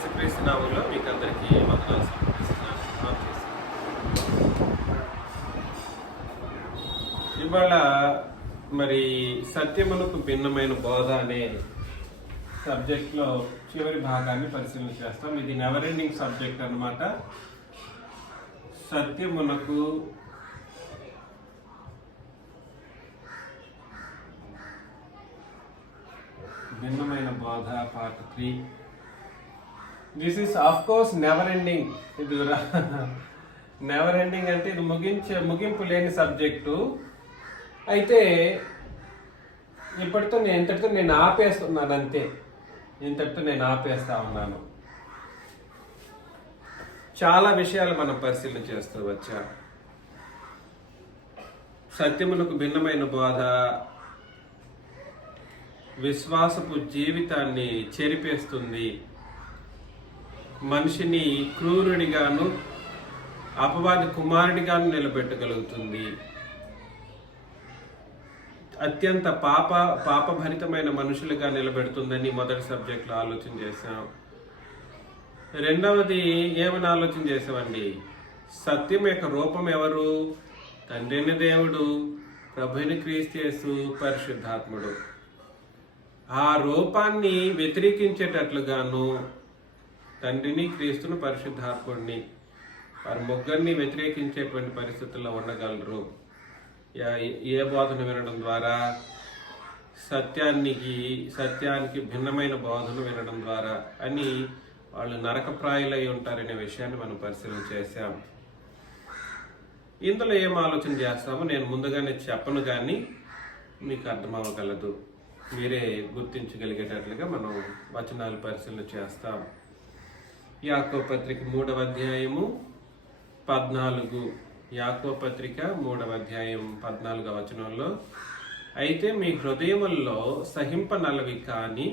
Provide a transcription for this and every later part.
యేసుక్రీస్తు నామములో మీకు అందరికీ వందనాలు సమర్పిస్తున్నాను. ఇవాళ మరి సత్యమునకు భిన్నమైన బోధ అనే సబ్జెక్ట్లో చివరి భాగాన్ని పరిశీలన చేస్తాం. ఇది నెవర్ ఎండింగ్ సబ్జెక్ట్ అన్నమాట. సత్యమునకు భిన్నమైన బోధ part 3. This is of course never ending. ఇది నెవర్ ఎండింగ్ అంటే ఇది ముగింపు లేని సబ్జెక్టు. అయితే ఇంతటితో నేను ఆపేస్తున్నాను, అంతే. ఇంతటితో నేను ఆపేస్తా ఉన్నాను. చాలా విషయాలు మనం పరిశీలన చేస్తూ వచ్చాం. సత్యమునకు భిన్నమైన బోధ విశ్వాసపు జీవితాన్ని చెరిపేస్తుంది, మనిషిని క్రూరుడిగాను అపవాది కుమారుడిగాను నిలబెట్టగలుగుతుంది, అత్యంత పాపభరితమైన మనుషులుగా నిలబెడుతుందని మొదటి సబ్జెక్టులో ఆలోచన చేశాం. రెండవది ఏమని ఆలోచన చేసామండి? సత్యం యొక్క రూపం ఎవరు? తండ్రిని దేవుడు, ప్రభుని క్రీస్తు యేసు, పరిశుద్ధాత్ముడు. ఆ రూపాన్ని వ్యతిరేకించేటట్లుగాను తండ్రిని, క్రీస్తును, పరిశుద్ధాత్ముడిని వారి ముగ్గురిని వ్యతిరేకించేటువంటి పరిస్థితుల్లో ఉండగలరు. ఏ బోధన వినడం ద్వారా? సత్యానికి భిన్నమైన బోధన వినడం ద్వారా అని వాళ్ళు నరకప్రాయులై ఉంటారనే విషయాన్ని మనం పరిశీలన చేశాం. ఇందులో ఏం ఆలోచన చేస్తామో నేను ముందుగానే చెప్పను, కానీ మీకు అర్థమవగలదు. మీరే గుర్తించగలిగేటట్లుగా మనం వచనాలు పరిశీలన చేస్తాం. యాకోబు పత్రిక 3వ అధ్యాయము 14. యాకోబు పత్రిక 3వ అధ్యాయం 14వ వచనంలో, అయితే మీ హృదయముల్లో సహింపనలవి కాని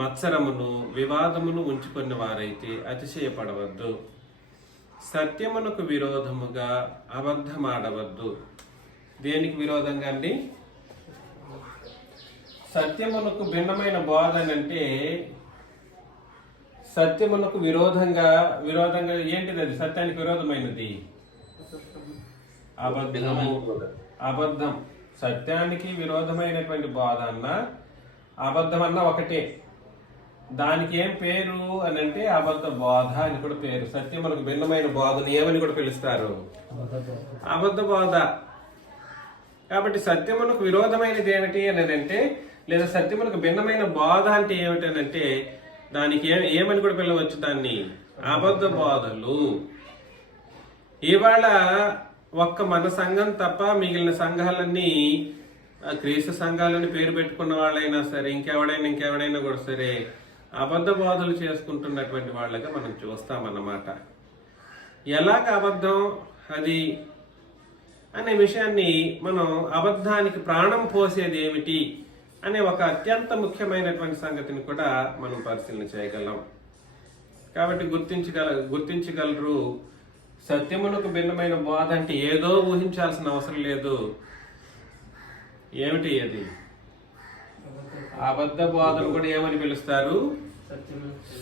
మత్సరమును వివాదమును ఉంచుకున్న వారైతే అతిశయపడవద్దు, సత్యమునకు విరోధముగా అబద్ధమాడవద్దు. దేనికి విరోధంగా అండి? సత్యమునకు భిన్నమైన బోధ అంటే సత్యమునకు విరోధంగా ఏంటిది? అది సత్యానికి విరోధమైనది అబద్ధం. సత్యానికి విరోధమైనటువంటి బోధ అన్న అబద్ధం అన్న ఒకటే. దానికి ఏం పేరు అని అంటే అబద్ధ బోధ అని కూడా పేరు. సత్యమునకు భిన్నమైన బోధను ఏమని కూడా పిలుస్తారు? అబద్ధ బోధ. కాబట్టి సత్యమునకు విరోధమైనది ఏమిటి అని అంటే, లేదా సత్యమునకు భిన్నమైన బోధ అంటే ఏమిటి అని అంటే, దానికి ఏమని కూడా పిలవచ్చు? దాన్ని అబద్ధ బోధలు. ఇవాళ ఒక్క మన సంఘం తప్ప మిగిలిన సంఘాలన్నీ క్రీస్తు సంఘాలని పేరు పెట్టుకున్న వాళ్ళైనా సరే, ఇంకెవడైనా కూడా సరే, అబద్ధ బోధలు చేసుకుంటున్నటువంటి వాళ్ళగా మనం చూస్తామన్నమాట. ఎలాగ అబద్ధం అది అనే విషయాన్ని మనం, అబద్ధానికి ప్రాణం పోసేది ఏమిటి అనే ఒక అత్యంత ముఖ్యమైనటువంటి సంగతిని కూడా మనం పరిశీలన చేయగలం. కాబట్టి గుర్తించగలరు. సత్యమునకు భిన్నమైన బోధ అంటే ఏదో ఊహించాల్సిన అవసరం లేదు. ఏమిటి అది? అబద్ధ బోధను కూడా ఏమని పిలుస్తారు?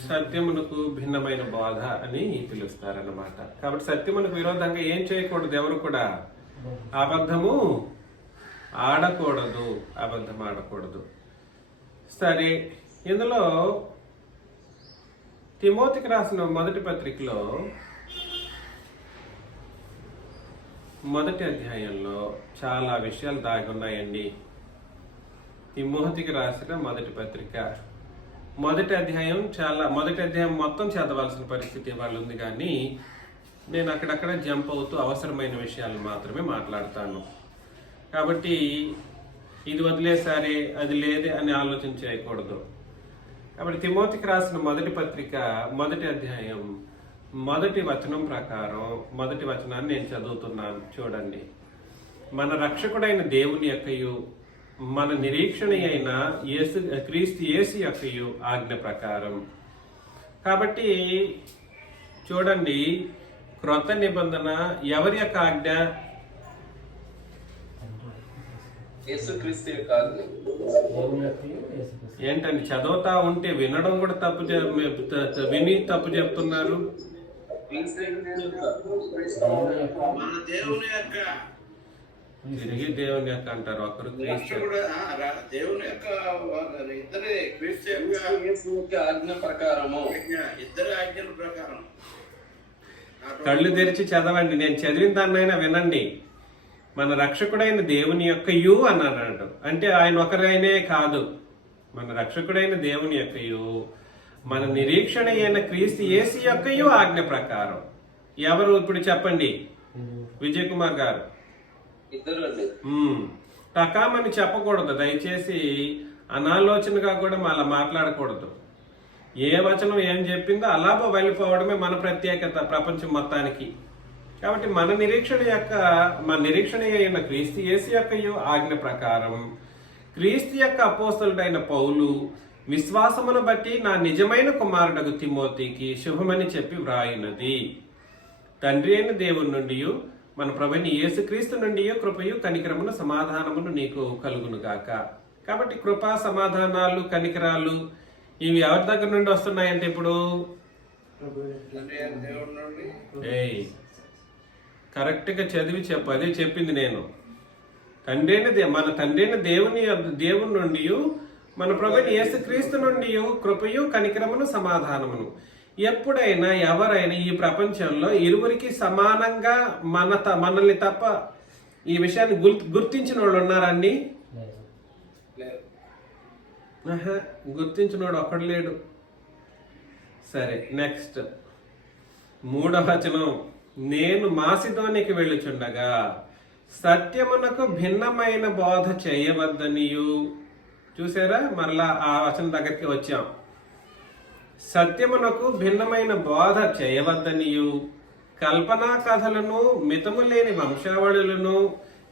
సత్యమునకు భిన్నమైన బోధ అని పిలుస్తారన్నమాట. కాబట్టి సత్యమునకు విరోధంగా ఏం చేయకూడదు? ఎవరు కూడా అబద్ధము ఆడకూడదు. సరే, ఇందులో తిమోతికి రాసిన మొదటి పత్రికలో మొదటి అధ్యాయంలో చాలా విషయాలు దాగి ఉన్నాయండి. తిమోతికి రాసిన మొదటి పత్రిక మొదటి అధ్యాయం మొత్తం చదవాల్సిన పరిస్థితి వాళ్ళు ఉంది, కానీ నేను అక్కడక్కడ జంప్ అవుతూ అవసరమైన విషయాలు మాత్రమే మాట్లాడతాను. కాబట్టి ఇది వదిలేసారే, అది లేదే అని ఆలోచన చేయకూడదు. కాబట్టి తిమోతికి రాసిన మొదటి పత్రిక మొదటి అధ్యాయం మొదటి వచనం ప్రకారం మొదటి వచనాన్ని నేను చదువుతున్నాను. చూడండి. మన రక్షకుడైన దేవుని యొక్కయు మన నిరీక్షణ అయిన క్రీస్తు యేసు యొక్కయు ఆజ్ఞ ప్రకారం. కాబట్టి చూడండి, క్రొత్త నిబంధన ఎవరి యొక్క ఆజ్ఞ? యేసుక్రీస్తు యొక్క ఆజ్ఞ. ఏంటండి చదువుతా ఉంటే వినడం కూడా తప్పు విని తప్పు చెప్తున్నారు. మన దేవుని యొక్క తిరిగి దేవుని యొక్క అంటారు ఒకరు క్రీస్తు దేవుని యొక్క ఇద్దరే క్రీస్తు యొక్క ఆజ్ఞ ప్రకారము, ఇద్దరు ఆజ్ఞల ప్రకారం. కళ్ళు తెరిచి చదవండి, నేను చదివిన దాన్నైనా వినండి. మన రక్షకుడైన దేవుని యొక్క యు అని అన్నాడు. అంటే ఆయన ఒకరైనే కాదు, మన రక్షకుడైన దేవుని యొక్క యు, మన నిరీక్షణ అయిన క్రీస్తు యేసు యొక్క యు ఆజ్ఞ ప్రకారం. ఎవరు ఇప్పుడు చెప్పండి విజయ్ కుమార్ గారు? ఇద్దరు అండి. టకామని చెప్పకూడదు దయచేసి, అనాలోచనగా కూడా అలా మాట్లాడకూడదు. ఏ వచనం ఏం చెప్పిందో అలా వెళ్ళిపోవడమే మన ప్రత్యేకత ప్రపంచం మొత్తానికి. కాబట్టి మన నిరీక్షణ అయిన క్రీస్తు యేసు యొక్క ఆజ్ఞ ప్రకారం క్రీస్తు యొక్క అపోస్తలుడైన పౌలు విశ్వాసమును బట్టి నా నిజమైన కుమారుడగు తిమోతికి శుభమని చెప్పి వ్రాయినది. తండ్రి అయిన దేవుని నుండి మన ప్రభువైన యేసుక్రీస్తు నుండి కృపయు కనికరమును సమాధానమును నీకు కలుగును గాక. కాబట్టి కృపా సమాధానాలు కనికరాలు ఇవి ఎవరి దగ్గర నుండి వస్తున్నాయంటే ఇప్పుడు కరెక్ట్ గా చదివి చెప్పు. అదే చెప్పింది నేను. మన తండ్రి అయిన దేవుని నుండి మన ప్రభువైన యేసుక్రీస్తు నుండి కృపయు కనికరమును సమాధానమును. ఎప్పుడైనా ఎవరైనా ఈ ప్రపంచంలో ఇరువురికి సమానంగా మనల్ని తప్ప ఈ విషయాన్ని గుర్తించిన వాళ్ళు ఉన్నారండి? గుర్తించినోడు ఒక్కడు లేడు. సరే, నెక్స్ట్ 3వ వచనం. నేను మాసిదోనికి వెళ్ళుచుండగా సత్యమునకు భిన్నమైన బోధ చేయవద్దనియు. చూసారా, మరలా ఆ వచనం దగ్గరికి వచ్చాం. సత్యమునకు భిన్నమైన బోధ చేయవద్దనియు, కల్పనా కథలను, మితము లేని వంశావళులను,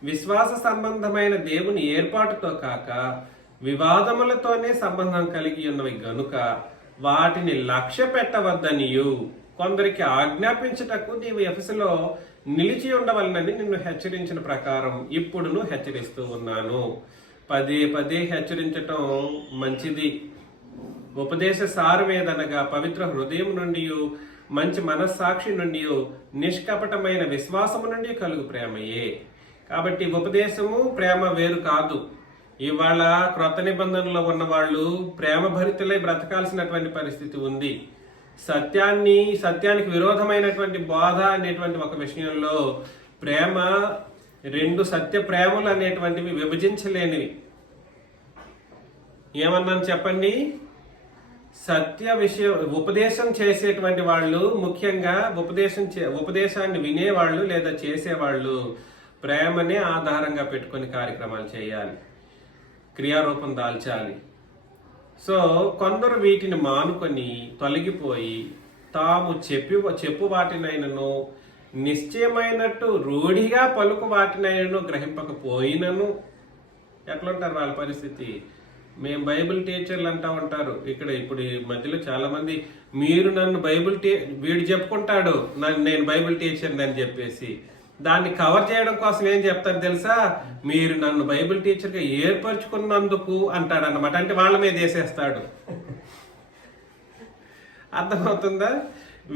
విశ్వాస సంబంధమైన దేవుని ఏర్పాటుతో కాక వివాదములతోనే సంబంధం కలిగి ఉన్నవి గనుక వాటిని లక్ష్య పెట్టవద్దనియు కొందరికి ఆజ్ఞాపించుటకు నీవు ఎఫెసులో నిలిచి ఉండవలనని నిన్ను హెచ్చరించిన ప్రకారం ఇప్పుడును హెచ్చరిస్తూ ఉన్నాను. పదే పదే హెచ్చరించటం మంచిది. ఉపదేశ సారమేదనగా పవిత్ర హృదయం నుండి, మంచి మనస్సాక్షి నుండి, నిష్కపటమైన విశ్వాసము నుండి కలుగు ప్రేమయే. కాబట్టి ఉపదేశము ప్రేమ వేరు కాదు. ఇవాళ క్రొత్త నిబంధనలో ఉన్న వాళ్ళు ప్రేమ భరితులై బ్రతకాల్సినటువంటి పరిస్థితి ఉంది. సత్యానికి విరోధమైనటువంటి బోధ అనేటువంటి ఒక విషయంలో ప్రేమ, 2 సత్య ప్రేమలు అనేటువంటివి విభజించలేనివి. ఏమన్నాను చెప్పండి? ఉపదేశం చేసేటువంటి వాళ్ళు, ముఖ్యంగా ఉపదేశాన్ని వినేవాళ్ళు లేదా చేసేవాళ్ళు ప్రేమనే ఆధారంగా పెట్టుకొని కార్యక్రమాలు చేయాలి, క్రియారూపం దాల్చాలి. సో కొందరు వీటిని మానుకొని తొలగిపోయి తాము చెప్పు వాటినైనను, నిశ్చయమైనట్టు రూఢిగా పలుకు వాటినైనను గ్రహింపకపోయినను. ఎట్లుంటారు వాళ్ళ పరిస్థితి? మేము బైబిల్ టీచర్లు అంటా ఉంటారు ఇక్కడ. ఇప్పుడు ఈ మధ్యలో చాలా మంది, మీరు నన్ను వీడు చెప్పుకుంటాడు నేను బైబిల్ టీచర్ని అని చెప్పేసి, దాన్ని కవర్ చేయడం కోసం ఏం చెప్తారు తెలుసా? మీరు నన్ను బైబిల్ టీచర్గా ఏర్పరచుకున్నందుకు అంటాడు అన్నమాట. అంటే వాళ్ళ మీద వేసేస్తాడు. అర్థమవుతుందా?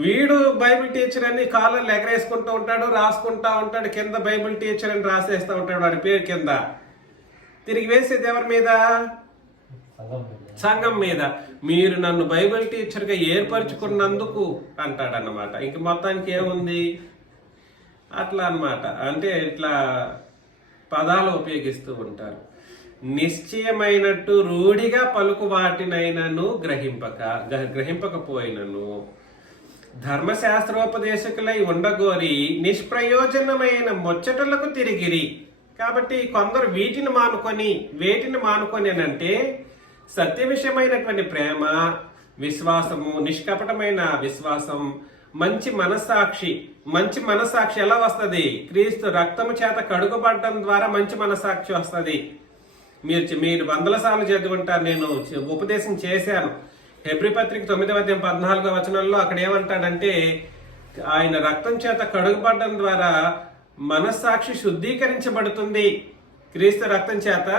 వీడు బైబిల్ టీచర్ అని కాలర్లు ఎగరేసుకుంటూ ఉంటాడు, రాసుకుంటా ఉంటాడు, కింద బైబిల్ టీచర్ అని రాసేస్తూ ఉంటాడు వాడి పేరు కింద. తిరిగి వేసేది ఎవరి మీద? సంఘం మీద. మీరు నన్ను బైబిల్ టీచర్గా ఏర్పరచుకున్నందుకు అంటాడన్నమాట. ఇంక మొత్తానికి ఏముంది? అట్లా అన్నమాట. అంటే ఇట్లా పదాలు ఉపయోగిస్తూ ఉంటారు. నిశ్చయమైనట్టు రూఢిగా పలుకు వాటినైనను గ్రహింపకపోయినను, ధర్మశాస్త్రోపదేశకులై ఉండగోరి నిష్ప్రయోజనమైన ముచ్చటలకు తిరిగిరి. కాబట్టి కొందరు వేటిని మానుకొని అంటే సత్య విషయమైనటువంటి ప్రేమ, విశ్వాసము, నిష్కపటమైన విశ్వాసం, మంచి మనస్సాక్షి ఎలా వస్తుంది? క్రీస్తు రక్తము చేత కడుగుబడడం ద్వారా మంచి మనస్సాక్షి వస్తుంది. మీరు 100 సార్లు చదివి ఉంటారు. నేను ఉపదేశం చేశాను. హెబ్రీ పత్రిక 9వ అధ్యాయం 14వ వచనంలో అక్కడ ఏమంటాడంటే, ఆయన రక్తం చేత కడుగుబడడం ద్వారా మనస్సాక్షి శుద్ధీకరించబడుతుంది. క్రీస్తు రక్తం చేత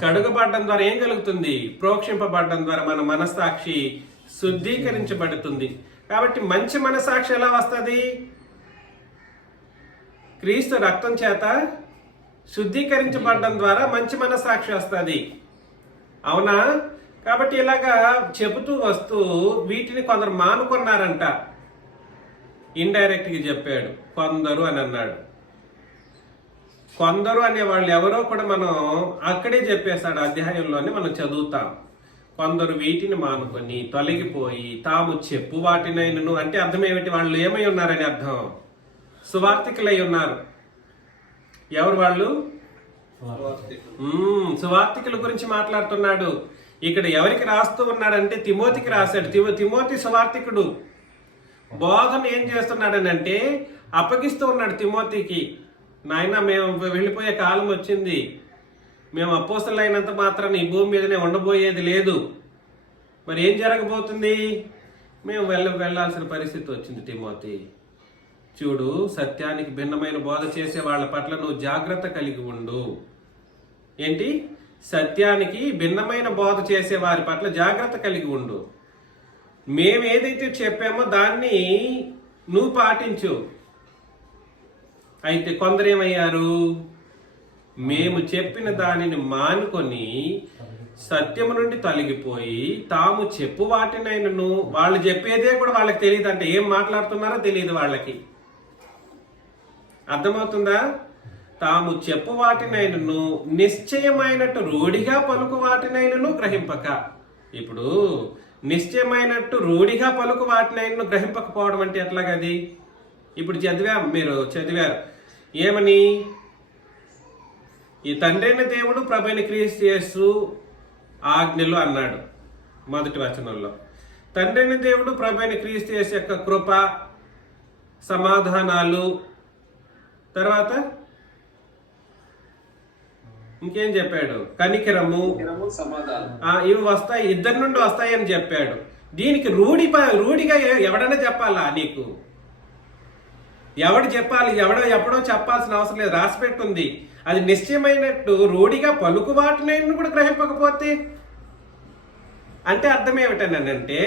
కడుగబడడం ద్వారా ఏం కలుగుతుంది? ప్రోక్షింపబడడం ద్వారా మన మనస్సాక్షి శుద్ధీకరించబడుతుంది. కాబట్టి మంచి మనస్సాక్షి ఎలా వస్తుంది? క్రీస్తు రక్తం చేత శుద్ధీకరించబడడం ద్వారా మంచి మనస్సాక్షి వస్తుంది. అవునా? కాబట్టి ఇలాగా చెబుతూ వస్తూ వీటిని కొందరు మానుకున్నారంట. ఇండైరెక్ట్గా చెప్పాడు కొందరు అని అన్నాడు. కొందరు అనే వాళ్ళు ఎవరో కూడా మనం అక్కడే చెప్పేశాడు, అధ్యాయంలోనే మనం చదువుతాం. కొందరు వీటిని మానుకొని తొలగిపోయి తాము చెప్పు వాటినైనను, అంటే అర్థం ఏమిటి? వాళ్ళు ఏమై ఉన్నారని అర్థం, సువార్తికులై ఉన్నారు. ఎవరు వాళ్ళు? సువార్తికుల గురించి మాట్లాడుతున్నాడు. ఇక్కడ ఎవరికి రాస్తూ ఉన్నాడంటే తిమోతికి రాశాడు. తిమోతి సువార్తికుడు. బోధన ఏం చేస్తున్నాడని అంటే అప్పగిస్తూ ఉన్నాడు తిమోతికి. నాయన, మేము వెళ్ళిపోయే కాలం వచ్చింది. మేము అపోస్తలు అయినంత మాత్రాన ఈ భూమి మీదనే ఉండబోయేది లేదు. మరి ఏం జరగబోతుంది? మేము వెళ్ళాల్సిన పరిస్థితి వచ్చింది. తిమోతి, చూడు, సత్యానికి భిన్నమైన బోధ చేసే వాళ్ళ పట్ల నువ్వు జాగ్రత్త కలిగి ఉండు. ఏంటి? సత్యానికి భిన్నమైన బోధ చేసే వారి పట్ల జాగ్రత్త కలిగి ఉండు. మేము ఏదైతే చెప్పామో దాన్ని నువ్వు పాటించు. అయితే కొందరేమయ్యారు? మేము చెప్పిన దానిని మానుకొని సత్యము నుండి తొలగిపోయి తాము చెప్పు వాటినైనను, వాళ్ళు చెప్పేదే కూడా వాళ్ళకి తెలియదు. అంటే ఏం మాట్లాడుతున్నారో తెలియదు వాళ్ళకి. అర్థమవుతుందా? తాము చెప్పు వాటినైనను నిశ్చయమైనట్టు రూఢిగా పలుకు వాటినైనను గ్రహింపక. ఇప్పుడు నిశ్చయమైనట్టు రూఢిగా పలుకు వాటినైనను గ్రహింపకపోవడం అంటే ఎట్లాగది? ఇప్పుడు మీరు చదివారు ఏమని? ఈ తండ్రైన దేవుడు ప్రభువైన క్రీస్తు యేసు ఆజ్ఞలు అన్నాడు మొదటి వచనంలో. తండ్రైన దేవుడు ప్రభువైన క్రీస్తు యేసు యొక్క కృప, సమాధానాలు, తర్వాత ఇంకేం చెప్పాడు? కనికరము, ఇవి వస్తాయి, ఇద్దరి నుండి వస్తాయి అని చెప్పాడు. దీనికి రూఢిగా ఎవడైనా చెప్పాలా? నీకు ఎవడు చెప్పాలి? ఎప్పుడో చెప్పాల్సిన అవసరం లేదు, రాసిపెట్టుంది. అది నిశ్చయమైనట్టు రూఢిగా పలుకు వాటినైనా కూడా గ్రహింపకపోతే అంటే అర్థం ఏమిటనంటే,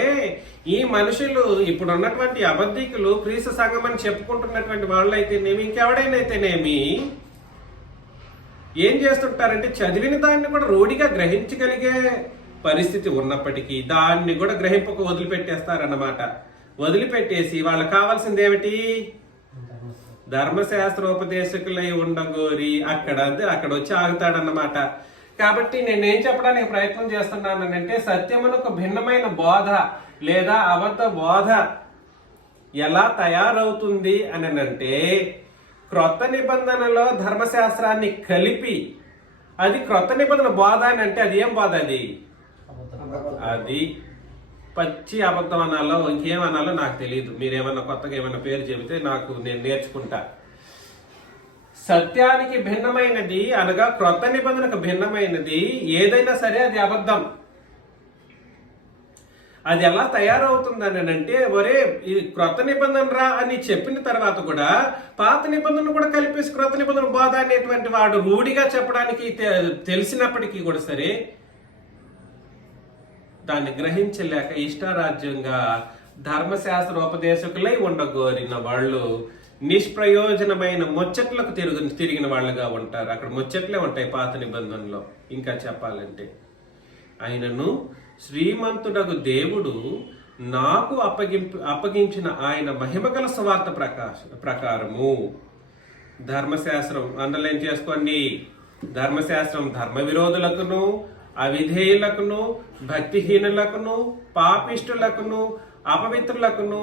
ఈ మనుషులు ఇప్పుడు ఉన్నటువంటి అబద్ధికులు క్రీస్తు సంఘం అని చెప్పుకుంటున్నటువంటి వాళ్ళు అయితేనేమి, ఇంకెవడైనా అయితేనేమి ఏం చేస్తుంటారంటే చదివిన దాన్ని కూడా రూఢిగా గ్రహించగలిగే పరిస్థితి ఉన్నప్పటికీ దాన్ని కూడా గ్రహింపక వదిలిపెట్టేస్తారన్నమాట. వదిలిపెట్టేసి వాళ్ళకి కావాల్సింది ఏమిటి? ధర్మశాస్త్రోపదేశకులై ఉండగోరి అక్కడ వచ్చి ఆగుతాడన్నమాట. కాబట్టి నేనేం చెప్పడానికి ప్రయత్నం చేస్తున్నానంటే, సత్యమునకు భిన్నమైన బోధ లేదా అబద్ధ బోధ ఎలా తయారవుతుంది అని అంటే, క్రొత్త నిబంధనలో ధర్మశాస్త్రాన్ని కలిపి అది క్రొత్త నిబంధన బోధ అని అంటే అది ఏం బోధ? అది పచ్చి అబద్ధం అనాలో ఇంకేమనాలో నాకు తెలియదు. మీరేమన్నా కొత్తగా ఏమన్నా పేరు చెబితే నేను నేర్చుకుంటా. సత్యానికి భిన్నమైనది అనగా క్రొత్త నిబంధనకు భిన్నమైనది ఏదైనా సరే అది అబద్ధం. అది ఎలా తయారవుతుందని అంటే, ఒరే ఇది క్రొత్త నిబంధన రా అని చెప్పిన తర్వాత కూడా పాత నిబంధన కూడా కలిపేసి క్రొత్త నిబంధన బోధ అనేటువంటి వాడు రూఢిగా చెప్పడానికి తెలిసినప్పటికీ కూడా సరే దాన్ని గ్రహించలేక ఇష్టారాజ్యంగా ధర్మశాస్త్రోపదేశకులై ఉండగోరిన వాళ్ళు నిష్ప్రయోజనమైన ముచ్చట్లకు తిరిగిన వాళ్ళుగా ఉంటారు. అక్కడ ముచ్చట్లే ఉంటాయి పాత నిబంధనలో. ఇంకా చెప్పాలంటే, ఆయనను శ్రీమంతుడగు దేవుడు నాకు అప్పగించిన ఆయన మహిమగల సువార్త ప్రకారము ధర్మశాస్త్రం అండర్లైన్ చేసుకోండి. ధర్మశాస్త్రం ధర్మ విరోధులకును, అవిధేయులకును, భక్తిహీనులకును, పాపిష్టులకును, అపవిత్రులకును,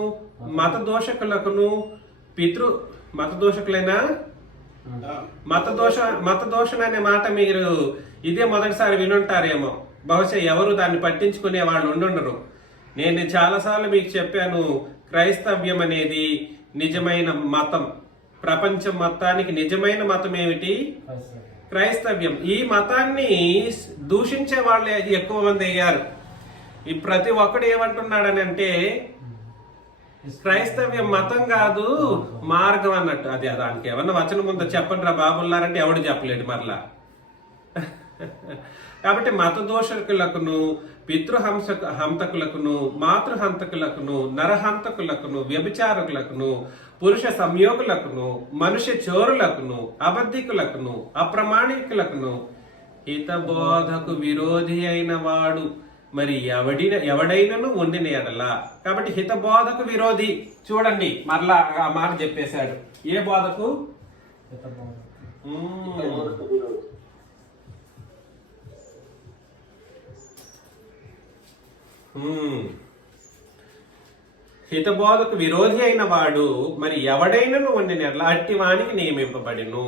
మతదోషకులకును, మతదోషకులైనా మతదోషణ అనే మాట మీరు ఇదే మొదటిసారి వినుంటారేమో. బహుశా ఎవరు దాన్ని పట్టించుకునే వాళ్ళు ఉండుండరు. నేను చాలాసార్లు మీకు చెప్పాను, క్రైస్తవ్యం అనేది నిజమైన మతం. ప్రపంచం మొత్తానికి నిజమైన మతం ఏమిటి? క్రైస్తవ్యం. ఈ మతాన్ని దూషించే వాళ్ళే ఎక్కువ మంది అయ్యారు. ఈ ప్రతి ఒక్కడు ఏమంటున్నాడని అంటే, క్రైస్తవ్యం మతం కాదు మార్గం అన్నట్టు. అది దానికి ఏమన్నా వచనం ముందు చెప్పండి రా బాబుల్లారంటే ఎవడు చెప్పలేడు. మరలా కాబట్టి మతదోషకులకును, హంతకులకును, మాతృహంతకులకును, నరహంతకులకును, వ్యభిచారకులకును, పురుష సంయోగులకును, మనుష్య చోరులకును, అబద్ధికులకును, అప్రమాణికులకును, హితబోధకు విరోధి అయిన వాడు మరి ఎవడైనను వండిన ఎడల. కాబట్టి హితబోధకు విరోధి, చూడండి మరలా ఆ మాట చెప్పేశాడు. ఏ బోధకు? హితబోధకు విరోధి అయిన వాడు మరి ఎవడైనను వండిన ఎడల అట్టి వానికి నియమింపబడిను.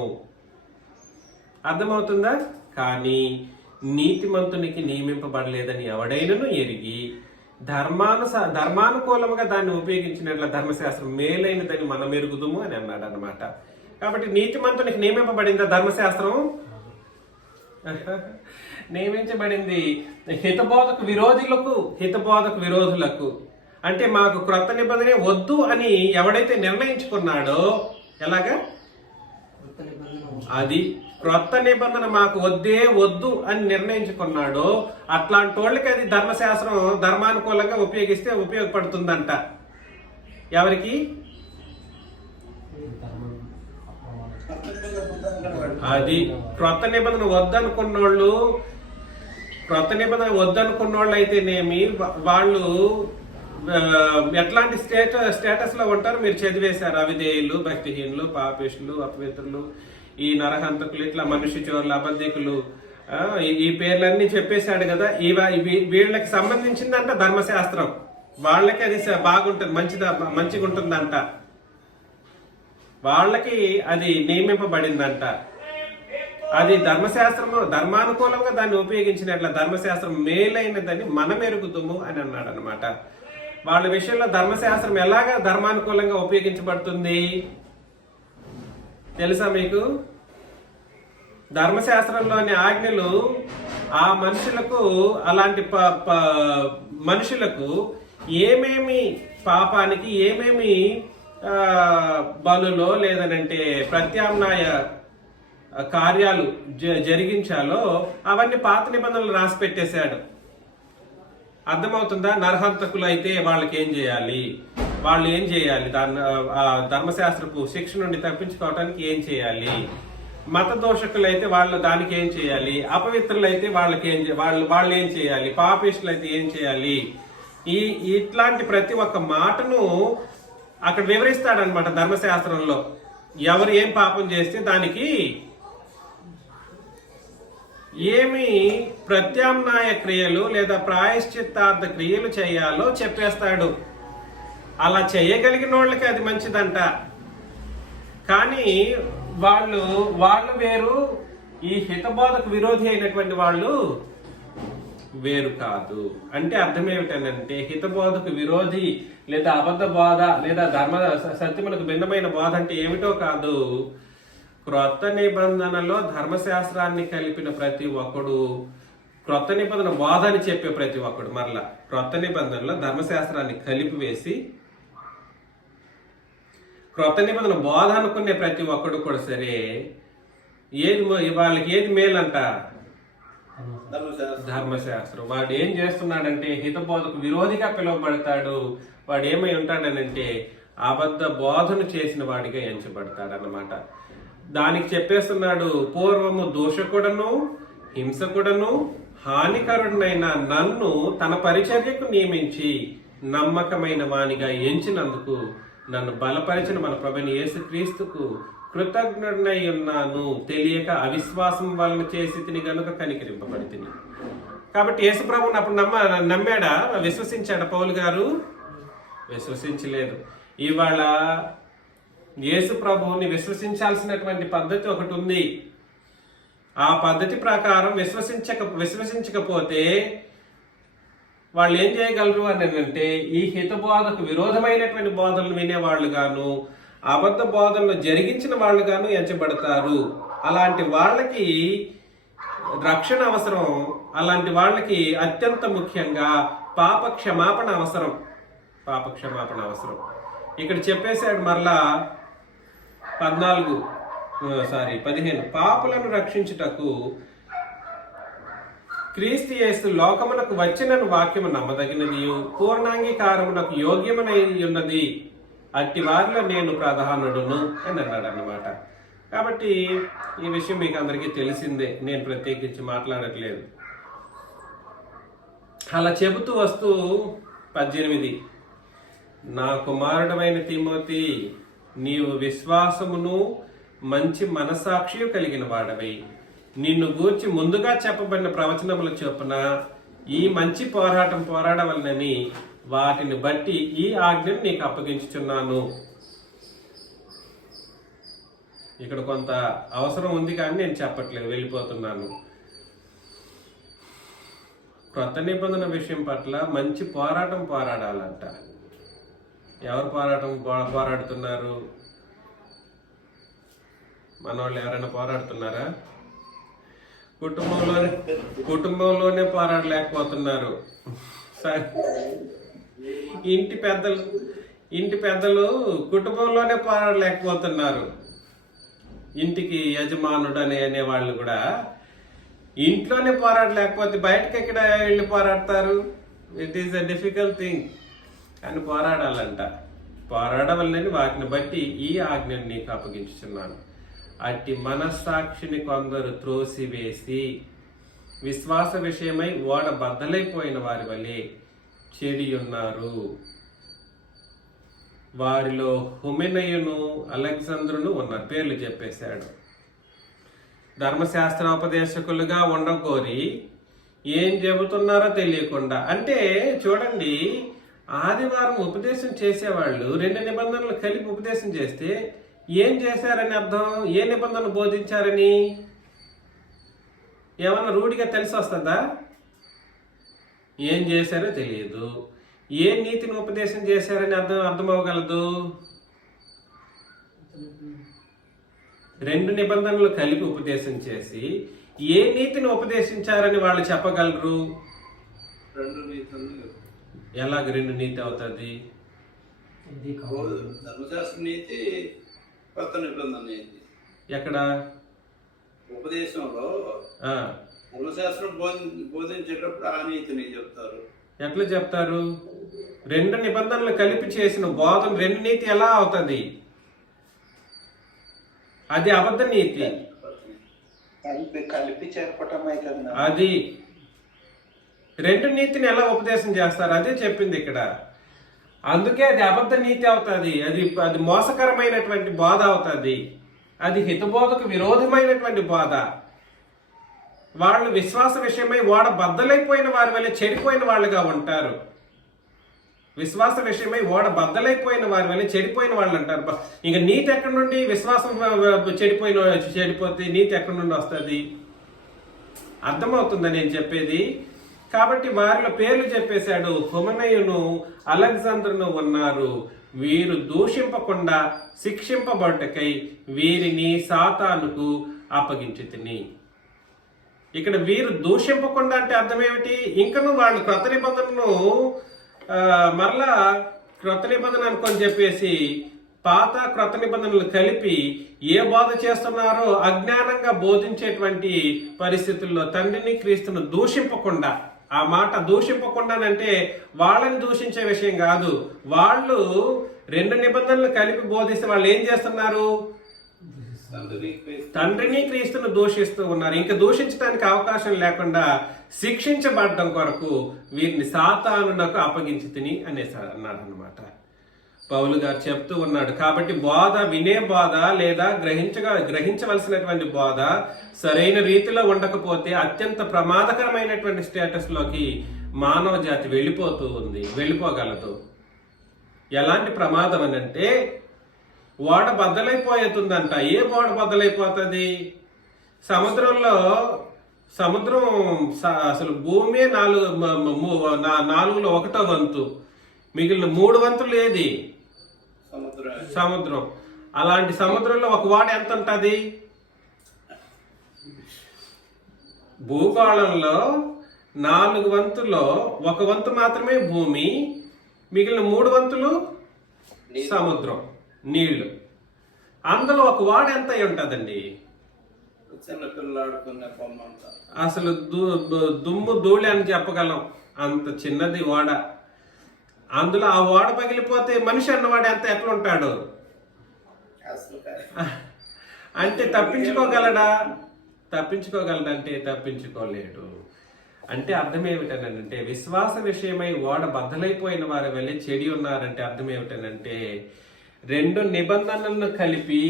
అర్థమవుతుందా? కానీ నీతిమంతునికి నియమింపబడలేదని ఎవడైనను ఎరిగి ధర్మానుకూలముగా దాన్ని ఉపయోగించినట్ల ధర్మశాస్త్రం మేలైనదని మనం ఎరుగుదుము అని అన్నాడు అనమాట. కాబట్టి నీతిమంతునికి నియమింపబడిందా ధర్మశాస్త్రం? నియమించబడింది హితబోధకు విరోధులకు. అంటే మాకు క్రొత్త నిబంధన వద్దు అని ఎవడైతే నిర్ణయించుకున్నాడో, ఎలాగా? అది క్రొత్త నిబంధన మాకు వద్దు అని నిర్ణయించుకున్నాడో అట్లాంటి వాళ్ళకి అది ధర్మశాస్త్రం ధర్మానుకూలంగా ఉపయోగపడుతుందంట. ఎవరికి? అది క్రొత్త నిబంధన వద్దనుకున్నోళ్ళు అయితేనేమి వాళ్ళు ఎట్లాంటి స్టేటస్ లో ఉంటారు మీరు చదివేశారు. అవిధేయులు, భక్తిహీనులు, పాపిష్టులు, అపవిత్రులు, ఈ నరహంతకులు, ఇట్లా మనుష్య చోరులు, అబద్ధికులు, ఈ పేర్లన్నీ చెప్పేశాడు కదా. వీళ్ళకి సంబంధించిందంట ధర్మశాస్త్రం. వాళ్ళకి అది బాగుంటుంది, మంచిగా ఉంటుందంట. వాళ్ళకి అది నియమింపబడిందంట. అది ధర్మానుకూలంగా దాన్ని ఉపయోగించినట్ల ధర్మశాస్త్రం మేలైనదని మనం ఎరుగుదుము అని అన్నాడు అనమాట. వాళ్ళ విషయంలో ధర్మశాస్త్రం ఎలాగా ధర్మానుకూలంగా ఉపయోగించబడుతుంది తెలుసా మీకు? ధర్మశాస్త్రంలోని ఆజ్ఞలు ఆ మనుషులకు, అలాంటి మనుషులకు ఏమేమి పాపానికి ఏమేమి బలులో లేదనంటే ప్రత్యామ్నాయ కార్యాలు జరిగించాలో అవన్నీ పాత నిబంధనలు రాసి పెట్టేశాడు. అర్థమవుతుందా? నరహంతకులు అయితే వాళ్ళకి ఏం చేయాలి, వాళ్ళు ఏం చేయాలి, ధర్మశాస్త్రపు శిక్ష నుండి తప్పించుకోవటానికి ఏం చేయాలి, మత దోషకులు అయితే వాళ్ళు దానికి ఏం చేయాలి, అపవిత్రులు అయితే వాళ్ళు ఏం చేయాలి, పాపిష్టులు అయితే ఏం చేయాలి, ఇట్లాంటి ప్రతి ఒక్క మాటను అక్కడ వివరిస్తాడనమాట ధర్మశాస్త్రంలో. ఎవరు ఏం పాపం చేస్తే దానికి ఏమి ప్రత్యామ్నాయ క్రియలు లేదా ప్రాయశ్చిత్తార్థ క్రియలు చేయాలో చెప్పేస్తాడు. అలా చేయగలిగిన వాళ్ళకి అది మంచిదంట. కానీ వాళ్ళు వేరు, ఈ హితబోధకు విరోధి అయినటువంటి వాళ్ళు వేరు కాదు. అంటే అర్థం ఏమిటంటే హితబోధకు విరోధి లేదా అబద్ధ బోధ లేదా సత్యములకు భిన్నమైన బోధ అంటే ఏమిటో కాదు. క్రొత్త నిబంధనలో ధర్మశాస్త్రాన్ని కలిపిన ప్రతి ఒక్కడు, క్రొత్త నిబంధన బోధ అని చెప్పే ప్రతి ఒక్కడు, మరలా క్రొత్త నిబంధనలో ధర్మశాస్త్రాన్ని కలిపివేసి క్రొత్త నిబంధన బోధ అనుకునే ప్రతి ఒక్కడు కూడా సరే వాళ్ళకి ఏది మేలంట? ధర్మశాస్త్రం. వాడు ఏం చేస్తున్నాడంటే హితబోధకు విరోధిగా పిలువబడతాడు. వాడు ఏమై ఉంటాడనంటే అబద్ధ బోధను చేసిన వాడిగా ఎంచబడతాడు అన్నమాట. దానికి చెప్పేస్తున్నాడు, పూర్వము దోషకుడను హింసకుడను హానికరుడనైన నన్ను తన పరిచర్యకు నియమించి నమ్మకమైన వానిగా ఎంచినందుకు నన్ను బలపరిచిన మన ప్రభువైన యేసుక్రీస్తుకు కృతజ్ఞుడనై ఉన్నాను. తెలియక అవిశ్వాసం వలన చేసి తిని గనుక కనికరింపబడి తిని. కాబట్టి యేసు ప్రభువుని అప్పుడు నమ్మాడా? విశ్వసించాడా పౌలు గారు? విశ్వసించలేదు. ఇవాళ యేసు ప్రభువుని విశ్వసించాల్సినటువంటి పద్ధతి ఒకటి ఉంది. ఆ పద్ధతి ప్రకారం విశ్వసించకపోతే వాళ్ళు ఏం చేయగలరు అని అంటే ఈ హితబోధకు విరోధమైనటువంటి బోధనలు వినేవాళ్ళు గాను అబద్ధ బోధనలు జరిగించిన వాళ్ళు గాను ఎంచబడతారు. అలాంటి వాళ్ళకి రక్షణ అవసరం. అలాంటి వాళ్ళకి అత్యంత ముఖ్యంగా పాప క్షమాపణ అవసరం. ఇక్కడ చెప్పేశాడు మరలా 15 పాపులను రక్షించుటకు క్రీస్తు యేసు లోకమునకు వచ్చినను వాక్యము నమ్మదగినదియు పూర్ణాంగీకారమునకు యోగ్యమునై ఉన్నది, అట్టి వారిలో నేను ప్రధానుడును అని అన్నాడు అన్నమాట. కాబట్టి ఈ విషయం మీకు అందరికీ తెలిసిందే, నేను ప్రత్యేకించి మాట్లాడట్లేదు. అలా చెబుతూ వస్తూ 18, నా కుమారుడమైన తిమోతి, నీవు విశ్వాసమును మంచి మనసాక్షి కలిగిన వాడవై నిన్ను గూర్చి ముందుగా చెప్పబడిన ప్రవచనముల చొప్పున ఈ మంచి పోరాటం పోరాడవలనని వాటిని బట్టి ఈ ఆజ్ఞను నీకు అప్పగించుచున్నాను. ఇక్కడ కొంత అవసరం ఉంది కానీ నేను చెప్పట్లేదు, వెళ్ళిపోతున్నాను. క్రొత్త నిబంధన విషయం పట్ల మంచి పోరాటం పోరాడాలంట. ఎవరు పోరాడుతున్నారు? మన వాళ్ళు ఎవరైనా పోరాడుతున్నారా? కుటుంబంలోనే పోరాడలేకపోతున్నారు. ఇంటి పెద్దలు కుటుంబంలోనే పోరాడలేకపోతున్నారు. ఇంటికి యజమానుడు అనేవాళ్ళు కూడా ఇంట్లోనే పోరాడలేకపోతే బయటకు ఎక్కడ వెళ్ళి పోరాడతారు? It is a difficult thing. కానీ పోరాడాలంట. పోరాడవలనని వాటిని బట్టి ఈ ఆజ్ఞను నీకు అప్పగించుచున్నాను. అట్టి మనస్సాక్షిని కొందరు త్రోసివేసి విశ్వాస విషయమై ఓడ బద్దలైపోయిన వారి వలె చెడి ఉన్నారు. వారిలో హుమెనయును అలెగ్జాంద్రును ఉన్నారు. పేర్లు చెప్పేశాడు. ధర్మశాస్త్రోపదేశకులుగా ఉండకోరి ఏం చెబుతున్నారో తెలియకుండా. అంటే చూడండి, ఆదివారం ఉపదేశం చేసేవాళ్ళు 2 నిబంధనలు కలిపి ఉపదేశం చేస్తే ఏం చేశారని అర్థం? ఏ నిబంధనలు బోధించారని ఏమన్నా రూఢిగా తెలిసి వస్తుందా? ఏం చేశారో తెలియదు. ఏ నీతిని ఉపదేశం చేశారని అర్థమవగలదు? 2 నిబంధనలు కలిపి ఉపదేశం చేసి ఏ నీతిని ఉపదేశించారని వాళ్ళు చెప్పగలరు? 2 నీతులు. ఎలాగ 2 నీతి అవుతుంది? ధర్మశాస్త్ర నీతి, కొత్త నిబంధన నీతి. ఎక్కడ? ఉపదేశంలో ధర్మశాస్త్రం బోధించేటప్పుడు ఆ నీతిని చెప్తారు. ఎట్లా చెప్తారు? 2 నిబంధనలు కలిపి చేసిన బోధన 2 నీతి ఎలా అవుతుంది? అది అబద్ధ నీతి. కలిపి చెప్పటం అవుతుంది. అది 2 నీతిని ఎలా ఉపదేశం చేస్తారు? అదే చెప్పింది ఇక్కడ. అందుకే అది అబద్ధ నీతి అవుతుంది. అది మోసకరమైనటువంటి బోధ అవుతుంది. అది హితబోధకు విరోధమైనటువంటి బోధ. వాళ్ళు విశ్వాస విషయమై ఓడ బద్దలైపోయిన వారి వల్ల చెడిపోయిన వాళ్ళుగా ఉంటారు. విశ్వాస విషయమై ఓడ బద్దలైపోయిన వారి వల్ల చెడిపోయిన వాళ్ళు అంటారు. ఇంకా నీతి ఎక్కడి నుండి? విశ్వాసం చెడిపోతే నీతి ఎక్కడి నుండి వస్తుంది? అర్థమవుతుందా నేను చెప్పేది? కాబట్టి వారిలో పేర్లు చెప్పేశాడు. హుమెనయును అలెగ్జాంద్రును ఉన్నారు. వీరు దూషింపకుండా శిక్షింపబడ్డకై వీరిని సాతానుకు అప్పగించితిని. ఇక్కడ వీరు దూషింపకుండా అంటే అర్థం ఏమిటి? ఇంకను వాళ్ళు క్రొత్త నిబంధనను మరలా క్రొత్త నిబంధన అనుకొని చెప్పేసి పాత క్రొత్త నిబంధనలు కలిపి ఏ బోధ చేస్తున్నారో అజ్ఞానంగా బోధించేటువంటి పరిస్థితుల్లో తండ్రిని క్రీస్తును దూషింపకుండా, ఆ మాట దూషింపకుండానంటే వాళ్ళని దూషించే విషయం కాదు. వాళ్ళు 2 నిబంధనలు కలిపి బోధిస్తే వాళ్ళు ఏం చేస్తున్నారు? తండ్రిని క్రీస్తును దూషిస్తూ ఉన్నారు. ఇంకా దూషించడానికి అవకాశం లేకుండా శిక్షించబడడం కొరకు వీరిని సాతానునకు అప్పగించి తిని అనేసి అన్నాడు అన్నమాట. పౌలు గారు చెప్తూ ఉన్నాడు. కాబట్టి బోధ, వినే బోధ లేదా గ్రహించవలసినటువంటి బోధ సరైన రీతిలో ఉండకపోతే అత్యంత ప్రమాదకరమైనటువంటి స్టేటస్లోకి మానవ జాతి వెళ్ళిపోగలదు. ఎలాంటి ప్రమాదం అని అంటే, ఓడ బద్దలైపోతుందంట. ఏ ఓడ బద్దలైపోతుంది? సముద్రం అసలు భూమి 4లో 1వ వంతు, మిగిలిన 3 వంతులు ఏది? సముద్రం. అలాంటి సముద్రంలో ఒక ఓడ ఎంత ఉంటుంది? భూగోళంలో 4 వంతుల్లో 1 వంతు మాత్రమే భూమి, మిగిలిన 3 వంతులు సముద్రం, నీళ్లు. అందులో ఒక ఓడ ఎంత అయి ఉంటుందండి? చిన్న పిల్లలు ఆడుకునే బొమ్మ అంతా. అసలు దుమ్ము ధూళి అని చెప్పగలం, అంత చిన్నది ఓడ. అందులో ఆ ఓడ పగిలిపోతే మనిషి అన్నవాడు ఎంత ఎట్లా ఉంటాడు అసలు అంటే తప్పించుకోగలడంటే తప్పించుకోలేడు. అంటే అర్థం ఏమిటనంటే విశ్వాస విషయమై ఓడ బద్దలైపోయిన వారి వెళ్ళి చెడి ఉన్నారంటే అర్థం ఏమిటనంటే రెండు నిబంధనలను కలిపి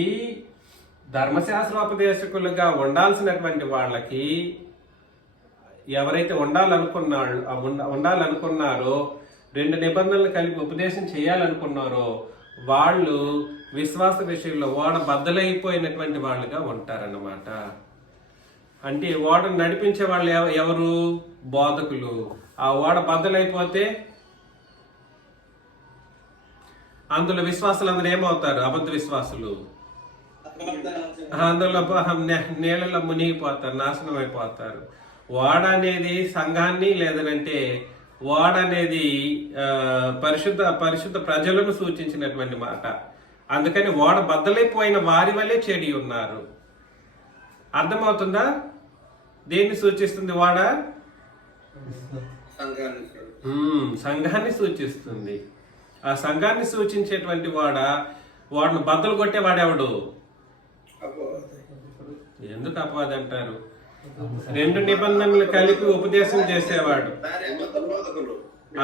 ధర్మశాస్త్రోపదేశకులుగా ఉండాల్సినటువంటి వాళ్ళకి ఎవరైతే ఉండాలనుకున్నారో రెండు నిబంధనలు కలిపి ఉపదేశం చేయాలనుకున్నారో వాళ్ళు విశ్వాస విషయంలో ఓడ బద్దలైపోయినటువంటి వాళ్ళుగా ఉంటారన్నమాట. అంటే ఓడను నడిపించే వాళ్ళు ఎవరు? బోధకులు. ఆ ఓడ బద్దలైపోతే అందులో విశ్వాసులు అందరూ ఏమవుతారు? అబద్ధ విశ్వాసులు. అందులో నీళ్ళలో మునిగిపోతారు, నాశనం అయిపోతారు. ఓడ అనేది సంఘాన్ని, లేదనంటే ఓడ అనేది పరిశుద్ధ ప్రజలను సూచించినటువంటి మాట. అందుకని ఓడ బద్దలైపోయిన వారి వల్లే చెడి ఉన్నారు. అర్థమవుతుందా? దేన్ని సూచిస్తుంది ఓడ? సంఘాన్ని సూచిస్తుంది. ఆ సంఘాన్ని సూచించేటువంటి వాడును బద్దలు కొట్టేవాడెవడు? ఎందుకు అపవాది అంటారు? రెండు నిబంధనలు కలిపి ఉపదేశం చేసేవాడు.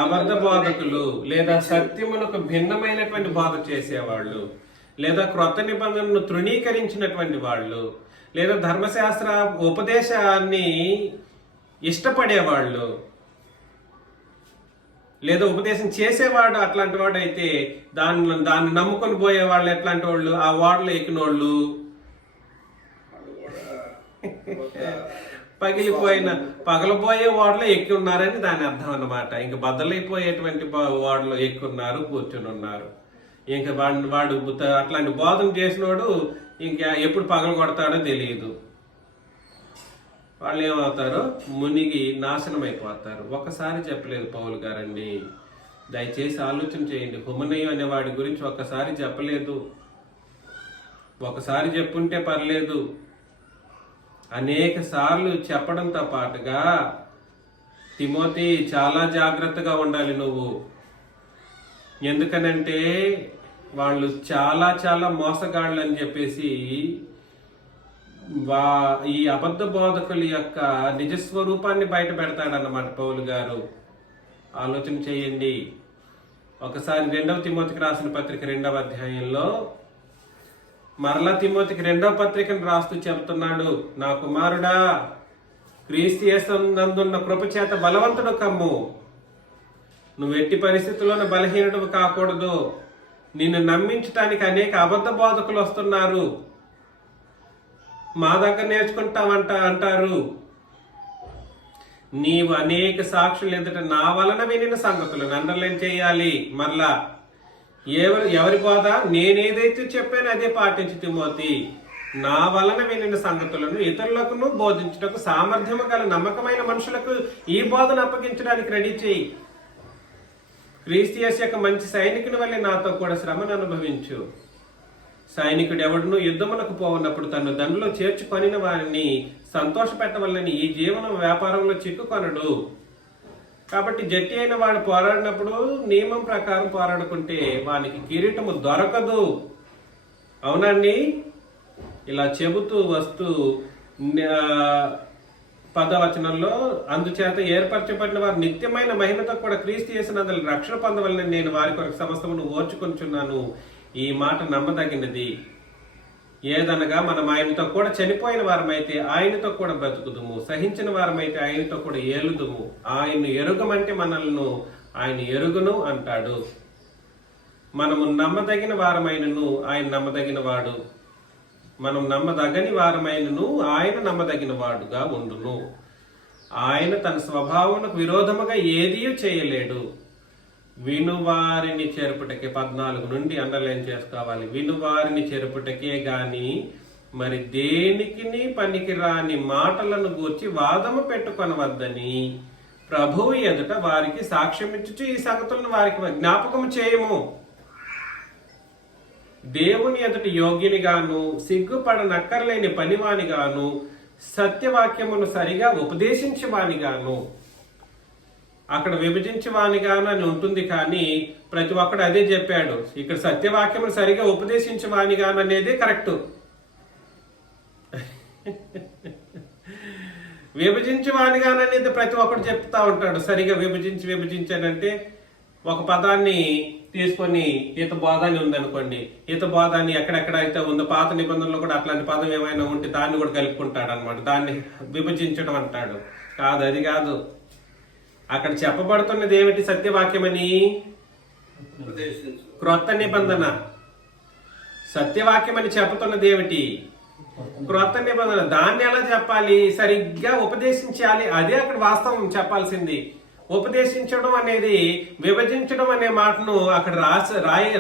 అబద్ధ బోధకులు, లేదా సత్యమునకు భిన్నమైనటువంటి బోధ చేసేవాళ్ళు, లేదా క్రొత్త నిబంధనను తృణీకరించినటువంటి వాళ్ళు, లేదా ధర్మశాస్త్ర ఉపదేశాన్ని ఇష్టపడేవాళ్ళు, లేదా ఉపదేశం చేసేవాడు అట్లాంటి వాడు అయితే దాన్ని నమ్ముకొని పోయే వాళ్ళు ఎట్లాంటి వాళ్ళు? ఆ ఓడలో ఎక్కినోళ్ళు, పగలబోయే ఓడలో ఎక్కి ఉన్నారని దాని అర్థం అన్నమాట. ఇంక బద్దలైపోయేటువంటి ఓడలో ఎక్కి ఉన్నారు, కూర్చొని ఉన్నారు. ఇంకా వాడు అట్లాంటి బోధన చేసినోడు ఇంకా ఎప్పుడు పగలు కొడతాడో తెలియదు. వాళ్ళు ఏమవుతారో మునిగి నాశనం అయిపోతారు. ఒకసారి చెప్పలేదు పౌలు గారండి, దయచేసి ఆలోచన చేయండి. హుమనయ్య అనే వాడి గురించి ఒక్కసారి చెప్పలేదు, ఒకసారి చెప్పుంటే పర్లేదు. అనేక సార్లు చెప్పడంతో పాటుగా తిమోతి చాలా జాగ్రత్తగా ఉండాలి నువ్వు. ఎందుకనంటే వాళ్ళు చాలా మోసగాళ్ళు అని చెప్పేసి ఈ అబద్ధ బోధకుల యొక్క నిజస్వరూపాన్ని బయట పెడతాడన్నమాట పౌలు గారు. ఆలోచన చేయండి. ఒకసారి 2వ తిమోతికి రాసిన పత్రిక 2వ అధ్యాయంలో మరలా తిమోతికి 2వ పత్రికను రాస్తూ చెబుతున్నాడు, నా కుమారుడా, క్రీస్తు యేసునందున్న కృప చేత బలవంతుడు కమ్ము. నువ్వు ఎట్టి పరిస్థితుల్లోనూ బలహీనుడు కాకూడదు. నిన్ను నమ్మించటానికి అనేక అబద్ధ బోధకులు వస్తున్నారు. మా దగ్గర నేర్చుకుంటామంటారు. నీవు అనేక సాక్షులు ఎదుట నా వలన వినిన సంగతులను అండర్లైన్ చేయాలి. మరలా ఎవరి బోధ? నేనేదైతే చెప్పానో అదే పాటించు తిమోతి. నా వలన వినిన సంగతులను ఇతరులకు బోధించుటకు సామర్థ్యము గల నమ్మకమైన మనుషులకు ఈ బోధన అప్పగించడానికి రెడీ చేయి. క్రీస్తు యేసు యొక్క మంచి సైనికుని వల్లే నాతో కూడా శ్రమను అనుభవించు. సైనికుడు ఎవడును యుద్ధములకు పోవున్నప్పుడు తను దండలో చేర్చుకొనిన వారిని సంతోషపెట్టవల్లని ఈ జీవన వ్యాపారంలో చిక్కుకొనడు. కాబట్టి జట్టి అయిన వాడు పోరాడినప్పుడు నియమం ప్రకారం పోరాడుకుంటే వానికి కిరీటము దొరకదు. అవునండి. ఇలా చెబుతూ వస్తూ 10వ వచనంలో అందుచేత ఏర్పరచబడిన వారు నిత్యమైన మహిమతో కూడా క్రీస్తు యేసునందు రక్షణ పొందవలని నేను వారి కొరకు సమస్తమును ఓర్చుకొంచున్నాను. ఈ మాట నమ్మదగినది. ఏదనగా మనం ఆయనతో కూడా చనిపోయిన వారమైతే ఆయనతో కూడా బ్రతుకుదుము, సహించిన వారమైతే ఆయనతో కూడా ఏలుదుము. ఆయన ఎరుగమంటే మనల్ని ఆయన ఎరుగును అంటాడు. మనము నమ్మదగిన వారమైనను ఆయన నమ్మదగిన వాడు, మనం నమ్మదగని వారమైనను ఆయన నమ్మదగిన వాడుగా ఉండును. ఆయన తన స్వభావమునకు విరోధముగా ఏదీ చేయలేడు. వినువారిని చేరుపుటకే 14 నుండి అండర్లైన్ చేసుకోవాలి. వినువారిని చేరుపుటకే గాని మరి దేనికి పనికి రాని మాటలను గూర్చి వాదము పెట్టుకొనవద్దని ప్రభువు ఎదుట వారికి సాక్ష్యం ఇచ్చుచు ఈ సంగతులను వారికి జ్ఞాపకం చేయము. దేవుని ఎదుటి యోగ్యునిగాను సిగ్గుపడనక్కర్లేని పనివానిగాను సత్యవాక్యమును సరిగా ఉపదేశించేవానిగాను. అక్కడ విభజించేవానిగాను అని ఉంటుంది, కానీ ప్రతి ఒక్కడు అదే చెప్పాడు. ఇక్కడ సత్యవాక్యమును సరిగా ఉపదేశించేవానిగాను అనేదే కరెక్ట్. విభజించేవానిగాను అనేది ప్రతి ఒక్కడు చెప్తా ఉంటాడు. సరిగా విభజించానంటే ఒక పదాన్ని తీసుకొని ఈత బోధ అని ఉందనుకోండి, ఈత బోధ అని ఎక్కడెక్కడ అయితే ఉందో పాత నిబంధనలో కూడా అట్లాంటి పదం ఏమైనా ఉంటే దాన్ని కూడా కలుపుకుంటాడు అనమాట. దాన్ని విభజించడం అంటాడు. కాదు, అది కాదు. అక్కడ చెప్పబడుతున్నది ఏమిటి? సత్యవాక్యమని. ఉపదేశించు. క్రొత్త నిబంధన సత్యవాక్యమని చెప్పుతున్నది ఏమిటి? క్రొత్త నిబంధన. దాన్ని ఎలా చెప్పాలి? సరిగ్గా ఉపదేశించాలి. అదే అక్కడ వాస్తవం చెప్పాల్సింది. ఉపదేశించడం అనేది విభజించడం అనే మాటను అక్కడ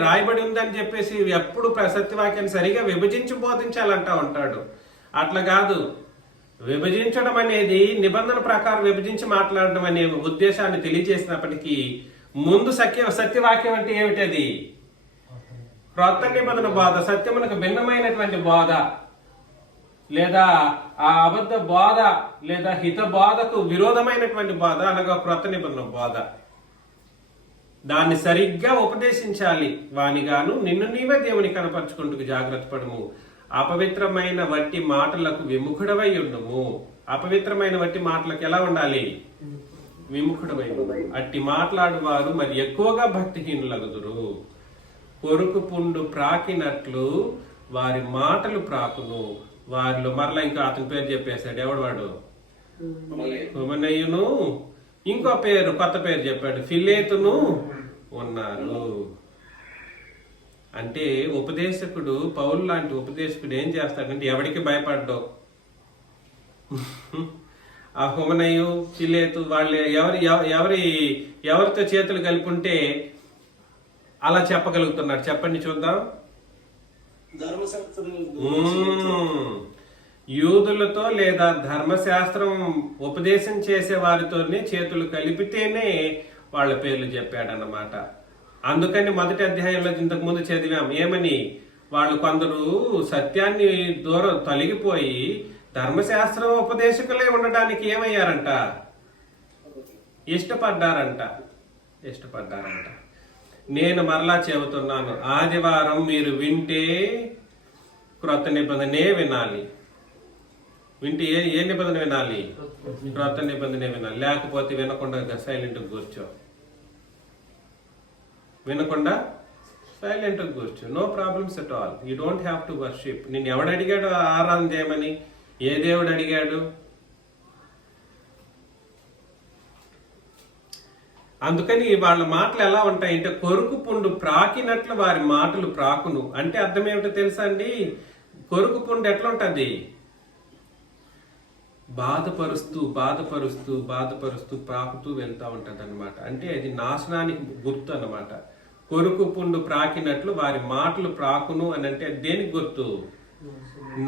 రాయబడి ఉందని చెప్పేసి ఎప్పుడు సత్యవాక్యాన్ని సరిగా విభజించి బోధించాలంటా ఉంటాడు. అట్లా కాదు. విభజించడం అనేది నిబంధన ప్రకారం విభజించి మాట్లాడడం అనే ఉద్దేశాన్ని తెలియజేసినప్పటికీ ముందు సత్యవాక్యం అంటే ఏమిటది? క్రొత్త నిబంధన బోధ, సత్యమునకు భిన్నమైనటువంటి బోధ, లేదా ఆ అబద్ధ బోధ, లేదా హిత బోధకు విరోధమైనటువంటి బోధ, అనగా క్రొత్త నిబంధన బోధ. దాన్ని సరిగ్గా ఉపదేశించాలి. వానిగాను నిన్ను నీవే దేవుని కనపరుచుకుంటూ జాగ్రత్త పడము. అపవిత్రమైన వట్టి మాటలకు విముఖుడవై ఉండుము. అపవిత్రమైన వట్టి మాటలకు ఎలా ఉండాలి? విముఖుడవై ఉండు. అట్టి మాట్లాడువారు మరి ఎక్కువగా భక్తిహీనులగుదురు. కొరుకు పుండు ప్రాకినట్లు వారి మాటలు ప్రాకును. వారిలో మరలా ఇంకా అతని పేరు చెప్పేశాడు. ఎవడు వాడు? హుమనయ్యును. ఇంకో పేరు, కొత్త పేరు చెప్పాడు, ఫిలేతును ఉన్నారు. అంటే ఉపదేశకుడు, పౌలు లాంటి ఉపదేశకుడు ఏం చేస్తాడంటే ఎవరికి భయపడ్డావు. ఆ హుమనయ్యు, ఫిలేతు వాళ్ళు ఎవరితో చేతులు కలిపి ఉంటే అలా చెప్పగలుగుతున్నాడు? చెప్పండి చూద్దాం. యూదులతో లేదా ధర్మశాస్త్రం ఉపదేశం చేసే వారితోనే చేతులు కలిపితేనే వాళ్ళ పేర్లు చెప్పాడన్నమాట. అందుకని మొదటి అధ్యాయంలో ఇంతకు ముందు చదివాం ఏమని? వాళ్ళు కొందరు సత్యాన్ని దూరం తొలగిపోయి ధర్మశాస్త్రం ఉపదేశకులే ఉండడానికి ఏమయ్యారంట? ఇష్టపడ్డారంట. నేను మరలా చెబుతున్నాను, ఆదివారం మీరు వింటే క్రొత్త నిబంధనే వినాలి. వింటే ఏ నిబంధన వినాలి? క్రొత్త నిబంధనే వినాలి. లేకపోతే వినకుండా సైలెంట్గా కూర్చో. No problems at all. You don't have to worship. నిన్ను ఎవడు అడిగాడు ఆరాధన చేయమని? ఏ దేవుడు అడిగాడు? అందుకని వాళ్ళ మాటలు ఎలా ఉంటాయంటే కొరుకు పుండు ప్రాకినట్లు వారి మాటలు ప్రాకును. అంటే అర్థం ఏమిటో తెలుసా అండి? కొరుకు పుండు ఎట్లా ఉంటది? బాధపరుస్తూ ప్రాకుతూ వెళ్తా ఉంటది అనమాట. అంటే అది నాశనానికి గుర్తు అన్నమాట. కొరుకు పుండు ప్రాకినట్లు వారి మాటలు ప్రాకును అని అంటే దేనికి గుర్తు?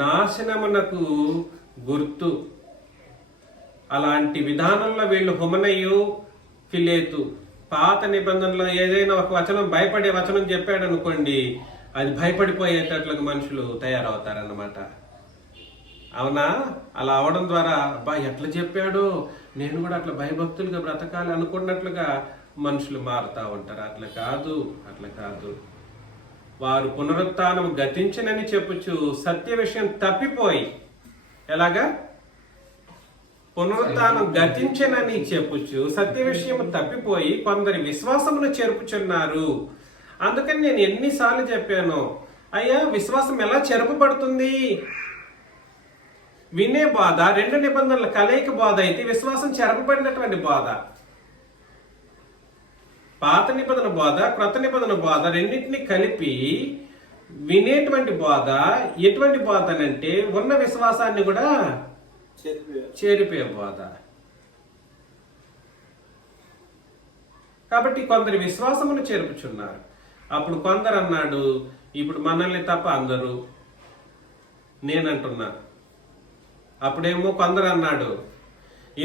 నాశనమునకు గుర్తు. అలాంటి విధానంలో వీళ్ళు హుమనయ్యు, ఫిలేతు పాత నిబంధనలో ఏదైనా ఒక వచనం భయపడే వచనం చెప్పాడు అనుకోండి, అది భయపడిపోయేటట్లుగా మనుషులు తయారవుతారన్నమాట. అవునా? అలా అవడం ద్వారా అబ్బా ఎట్లా చెప్పాడో నేను కూడా అట్లా భయభక్తులుగా బ్రతకాలి అనుకున్నట్లుగా మనుషులు మారుతా ఉంటారు. అట్లా కాదు. వారు పునరుత్థానం గతించనని చెప్పుచు సత్య విషయం తప్పిపోయి, ఎలాగా? పునరుత్థానం గతించనని చెప్పుచు సత్య విషయం తప్పిపోయి కొందరి విశ్వాసమును చెరుపుచున్నారు. అందుకని నేను ఎన్నిసార్లు చెప్పాను, అయ్యా విశ్వాసం ఎలా చెరుపబడుతుంది? వినే బాధ, రెండు నిబంధనల కలయిక బాధ అయితే విశ్వాసం చెరపబడినటువంటి బాధ. పాత నిబంధన బాధ, క్రొత్త నిబంధన బాధ రెండింటిని కలిపి వినేటువంటి బాధ ఎటువంటి బాధ అంటే ఉన్న విశ్వాసాన్ని కూడా చేరిపోయే బాధ. కాబట్టి కొందరి విశ్వాసమును చేర్పుచున్నారు. అప్పుడు కొందరు అన్నాడు, ఇప్పుడు మనల్ని తప్ప అందరూ, నేనంటున్నా. అప్పుడేమో కొందరు అన్నాడు,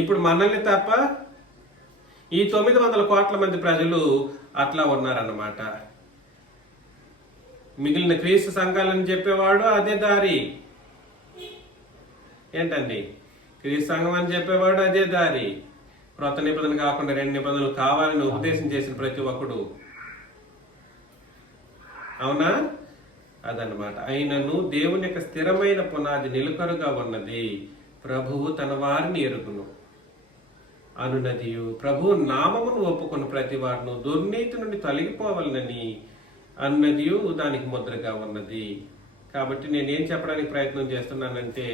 ఇప్పుడు మనల్ని తప్ప ఈ 900 కోట్ల మంది ప్రజలు అట్లా ఉన్నారన్నమాట. మిగిలిన క్రీస్తు సంఘాలని చెప్పేవాడు అదే దారి. ఏంటండి, క్రీస్తు సంఘం అని చెప్పేవాడు అదే దారి. క్రొత్త నిబంధన కాకుండా 2 నిబంధనలు కావాలని ఉపదేశం చేసిన ప్రతి ఒక్కడు. అవునా? అదన్నమాట. అయినను దేవుని యొక్క స్థిరమైన పునాది నిలుకరుగా ఉన్నది, ప్రభువు తన వారిని ఎరుగును అనునదియు, ప్రభువు నామమును ఒప్పుకున్న ప్రతి వాడును దుర్నీతి నుండి తొలగిపోవాలని అన్నదియు దానికి ముద్రగా ఉన్నది. కాబట్టి నేనేం చెప్పడానికి ప్రయత్నం చేస్తున్నానంటే,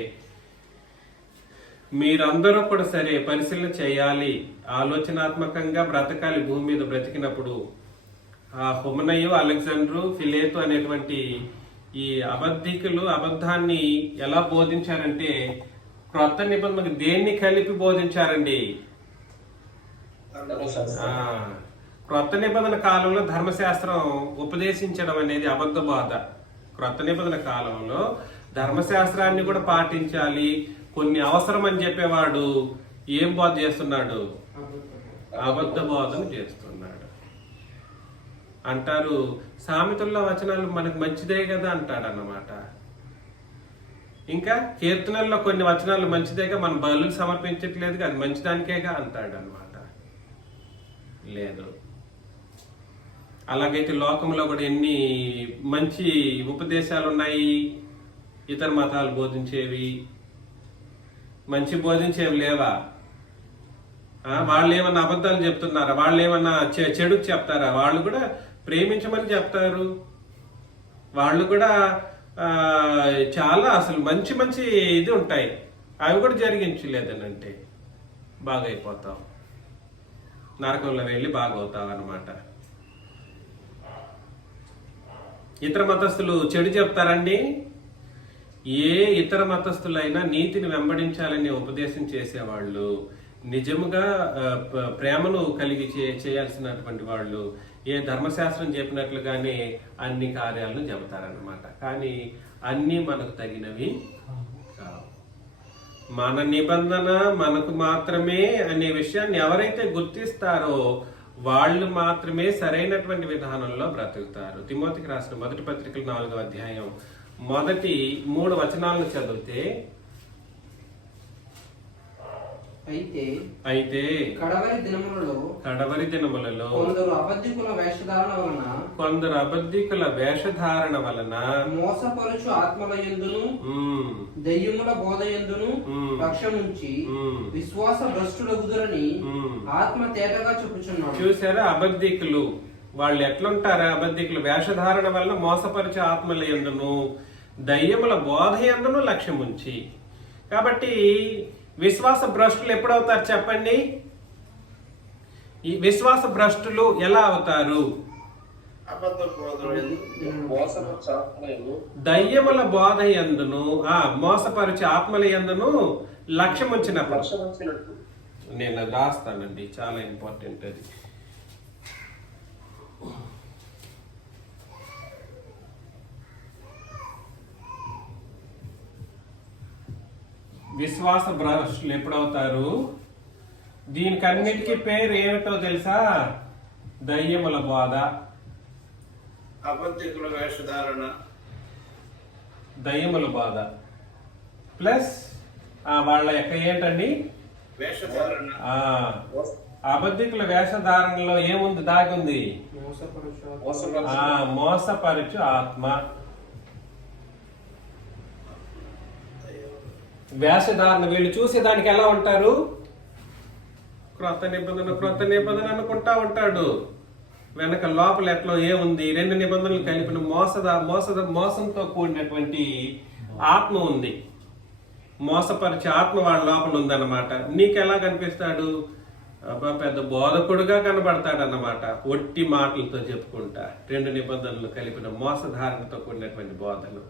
మీరందరూ కూడా సరే పరిశీలన చేయాలి, ఆలోచనాత్మకంగా బ్రతకాలి. భూమి మీద బ్రతికినప్పుడు ఆ హుమనయు, అలెగ్జాండ్రు, ఫిలేతు అనేటువంటి ఈ అబద్ధికులు అబద్ధాన్ని ఎలా బోధించారంటే, క్రొత్త నిబంధనకు దేన్ని కలిపి బోధించారండి? క్రొత్త నిబంధన కాలంలో ధర్మశాస్త్రం ఉపదేశించడం అనేది అబద్ధ బోధ. క్రొత్త నిబంధన కాలంలో ధర్మశాస్త్రాన్ని కూడా పాటించాలి, కొన్ని అవసరం అని చెప్పేవాడు ఏం బోధ చేస్తున్నాడు? అబద్ధ బోధన చేస్తున్నాడు. అంటారు సామెతల్లో వచనాలు మనకు మంచిదే కదా అంటాడు అన్నమాట. ఇంకా కీర్తనల్లో కొన్ని వచనాలు మంచిదేగా, మన బలులు సమర్పించట్లేదు, అది మంచిదానికేగా అంటాడు అన్నమాట. లేదు. అలాగైతే లోకంలో కూడా ఎన్ని మంచి ఉపదేశాలు ఉన్నాయి, ఇతర మతాలు బోధించేవి. మంచి బోధించేవి లేవా? వాళ్ళు ఏమన్నా అబద్ధాలు చెప్తున్నారా? వాళ్ళు ఏమన్నా చెడుకు చెప్తారా? వాళ్ళు కూడా ప్రేమించమని చెప్తారు. వాళ్ళు కూడా చాలా అసలు మంచి మంచి ఇది ఉంటాయి, అవి కూడా జరిగించలేదని అంటే బాగైపోతావు, నరకంలో వెళ్ళి బాగవుతావు అన్నమాట. ఇతర మతస్థులు చెడు చెప్తారండి. ఏ ఇతర మతస్థులైనా నీతిని వెంబడించాలని ఉపదేశం చేసేవాళ్ళు, నిజముగా ప్రేమను కలిగి చేయాల్సినటువంటి వాళ్ళు ఏ ధర్మశాస్త్రం చెప్పినట్లుగానే అన్ని కార్యాలను చెబుతారన్నమాట. కానీ అన్నీ మనకు తగినవి కావు. మన నిబంధన మనకు మాత్రమే అనే విషయాన్ని ఎవరైతే గుర్తిస్తారో వాళ్ళు మాత్రమే సరైనటువంటి విధానంలో బ్రతుకుతారు. తిమోతికి రాసిన మొదటి పత్రికలు 4వ అధ్యాయం మొదటి 3 వచనాలను చదివితే, అయితే కడవరి దినములలో కొందరు అబద్ధికుల వేషధారణ వలన మోసపరుచు ఆత్మల యందును దెయ్యముల బోధ యందును పక్షముంచి విశ్వాస భ్రష్టులగుదురని ఆత్మ తేటగా చెప్పుచున్నాడు. చూసారా? అబద్ధికులు వాళ్ళు ఎట్లుంటారా? అబద్ధికులు వేషధారణ వలన మోసపరిచే ఆత్మల యందును దయ్యముల బోధ యందును లక్ష్యముంచి. కాబట్టి విశ్వాస భ్రష్టులు ఎప్పుడవుతారు చెప్పండి? ఈ విశ్వాస భ్రష్టులు ఎలా అవుతారు? దయ్యముల బోధ యందును మోసపరిచే ఆత్మల యందును లక్ష్యముంచినప్పుడు. నేను రాస్తానండి, చాలా ఇంపార్టెంట్ అది. విశ్వాస భ్రష్టులు ఎప్పుడవుతారు? దీనికి అన్నిటికీ పేరు ఏమిటో తెలుసా? దయ్యముల బోధ, అబద్ధికుల వేషధారణ, దయ్యముల బోధ ప్లస్ వాళ్ళ యొక్క ఏంటండి వేషధారణ. అబద్ధికుల వేషధారణలో ఏముంది? దాగుంది మోసపరుచు ఆత్మ. వేషధారణ వీళ్ళు చూసేదానికి ఎలా ఉంటారు? క్రొత్త నిబంధన అనుకుంటా ఉంటాడు. వెనక లోపల ఎట్లా ఏముంది? 2 నిబంధనలు కలిపిన మోసంతో కూడినటువంటి ఆత్మ ఉంది. మోసపరిచే ఆత్మ వాళ్ళ లోపల ఉందన్నమాట. నీకెలా కనిపిస్తాడు? పెద్ద బోధకుడుగా కనబడతాడు అన్నమాట. ఒట్టి మాటలతో చెప్పుకుంటా 2 నిబంధనలు కలిపిన మోసధారణతో కూడినటువంటి బోధలు.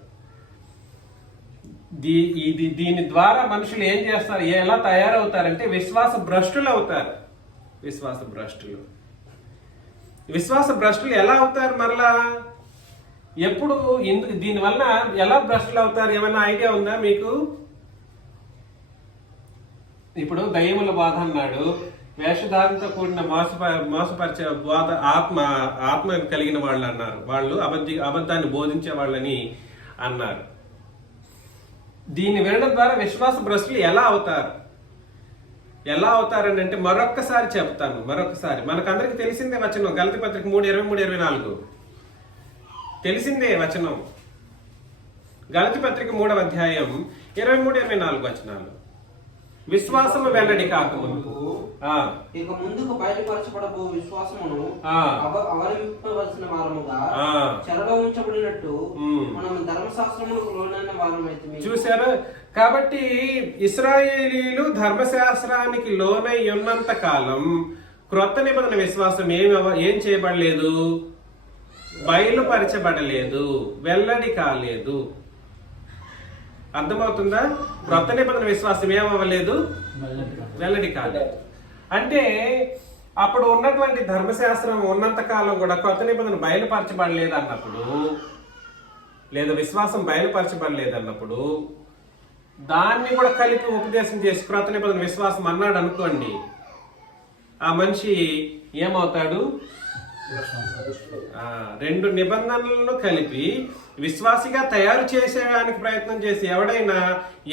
దీని ద్వారా మనుషులు ఏం చేస్తారు? ఎలా తయారవుతారంటే విశ్వాస భ్రష్టులు అవుతారు. విశ్వాస భ్రష్టులు ఎలా అవుతారు? మరలా ఎప్పుడు దీనివల్ల ఎలా భ్రష్టులు అవుతారు? ఏమైనా ఐడియా ఉందా మీకు? ఇప్పుడు దయ్యముల బాధ అన్నాడు. వేషధారణతో కూడిన మోసపరిచే ఆత్మ కలిగిన వాళ్ళు అన్నారు. వాళ్ళు అబద్ధాన్ని బోధించే వాళ్ళని అన్నారు. దీన్ని వినడం ద్వారా విశ్వాస భ్రష్టులు ఎలా అవుతారని అంటే మరొక్కసారి చెప్తాను. మనకందరికి తెలిసిందే వచనం, గలతీ పత్రిక 3:23-24 తెలిసిందే వచనం. గలతీ పత్రిక 3వ అధ్యాయం 23-24 వచనాలు. విశ్వాసము వెల్లడి కాకముందు ఇక ముందుకు బయలుపరచబడబో విశ్వాసమును అవలంబింపవలసిన వారముగా చెరలో ఉంచబడినట్టు మనం ధర్మశాస్త్రములకు లోనైన వారమైతే చూశారు. కాబట్టి ఇశ్రాయేలీలు ధర్మశాస్త్రానికి లోనై ఉన్నంత కాలం క్రొత్త నిబంధన విశ్వాసం ఏం చేయబడలేదు, బయలుపరచబడలేదు, వెల్లడి కాలేదు. అర్థమవుతుందా? క్రొత్త నిబంధన విశ్వాసం ఏమవ్వలేదు, వెల్లడి కాలేదు. అంటే అప్పుడు ఉన్నటువంటి ధర్మశాస్త్రం ఉన్నంత కాలం కూడా క్రొత్త నిబంధన బయలుపరచబడలేదు అన్నప్పుడు, లేదా విశ్వాసం బయలుపరచబడలేదు అన్నప్పుడు దాన్ని కూడా కలిపి ఉపదేశం చేసి క్రొత్త నిబంధన విశ్వాసం అన్నాడు అనుకోండి, ఆ మనిషి ఏమవుతాడు? రెండు నిబంధనలను కలిపి విశ్వాసిగా తయారు చేసేయడానికి ప్రయత్నం చేసి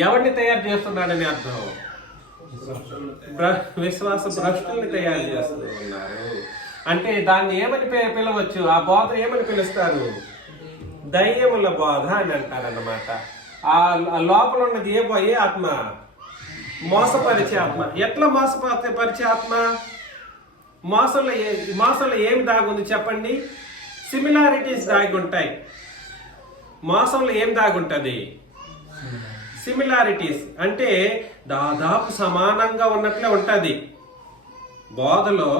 ఎవరిని తయారు చేస్తున్నాడని అర్థం. విశ్వాస భ్రష్టుల్ని తయారు చేస్తూ ఉన్నారు. అంటే దాన్ని ఏమని పిలవచ్చు? ఆ బోధ ఏమని పిలుస్తారు? దయ్యముల బోధ అని అంటారన్నమాట. ఆ లోపల ఉన్నది ఏ ఆత్మ? మోసపరిచే ఆత్మ. ఎట్లా మోసపరిచే ఆత్మ? మోసంలో ఏమి దాగుంది చెప్పండి? సిమిలారిటీస్ దాగి ఉంటాయి. మోసంలో ఏం దాగుంటది? సిమిలారిటీస్ అంటే దాదాపు సమానంగా ఉన్నట్లే ఉంటది. బోధలో,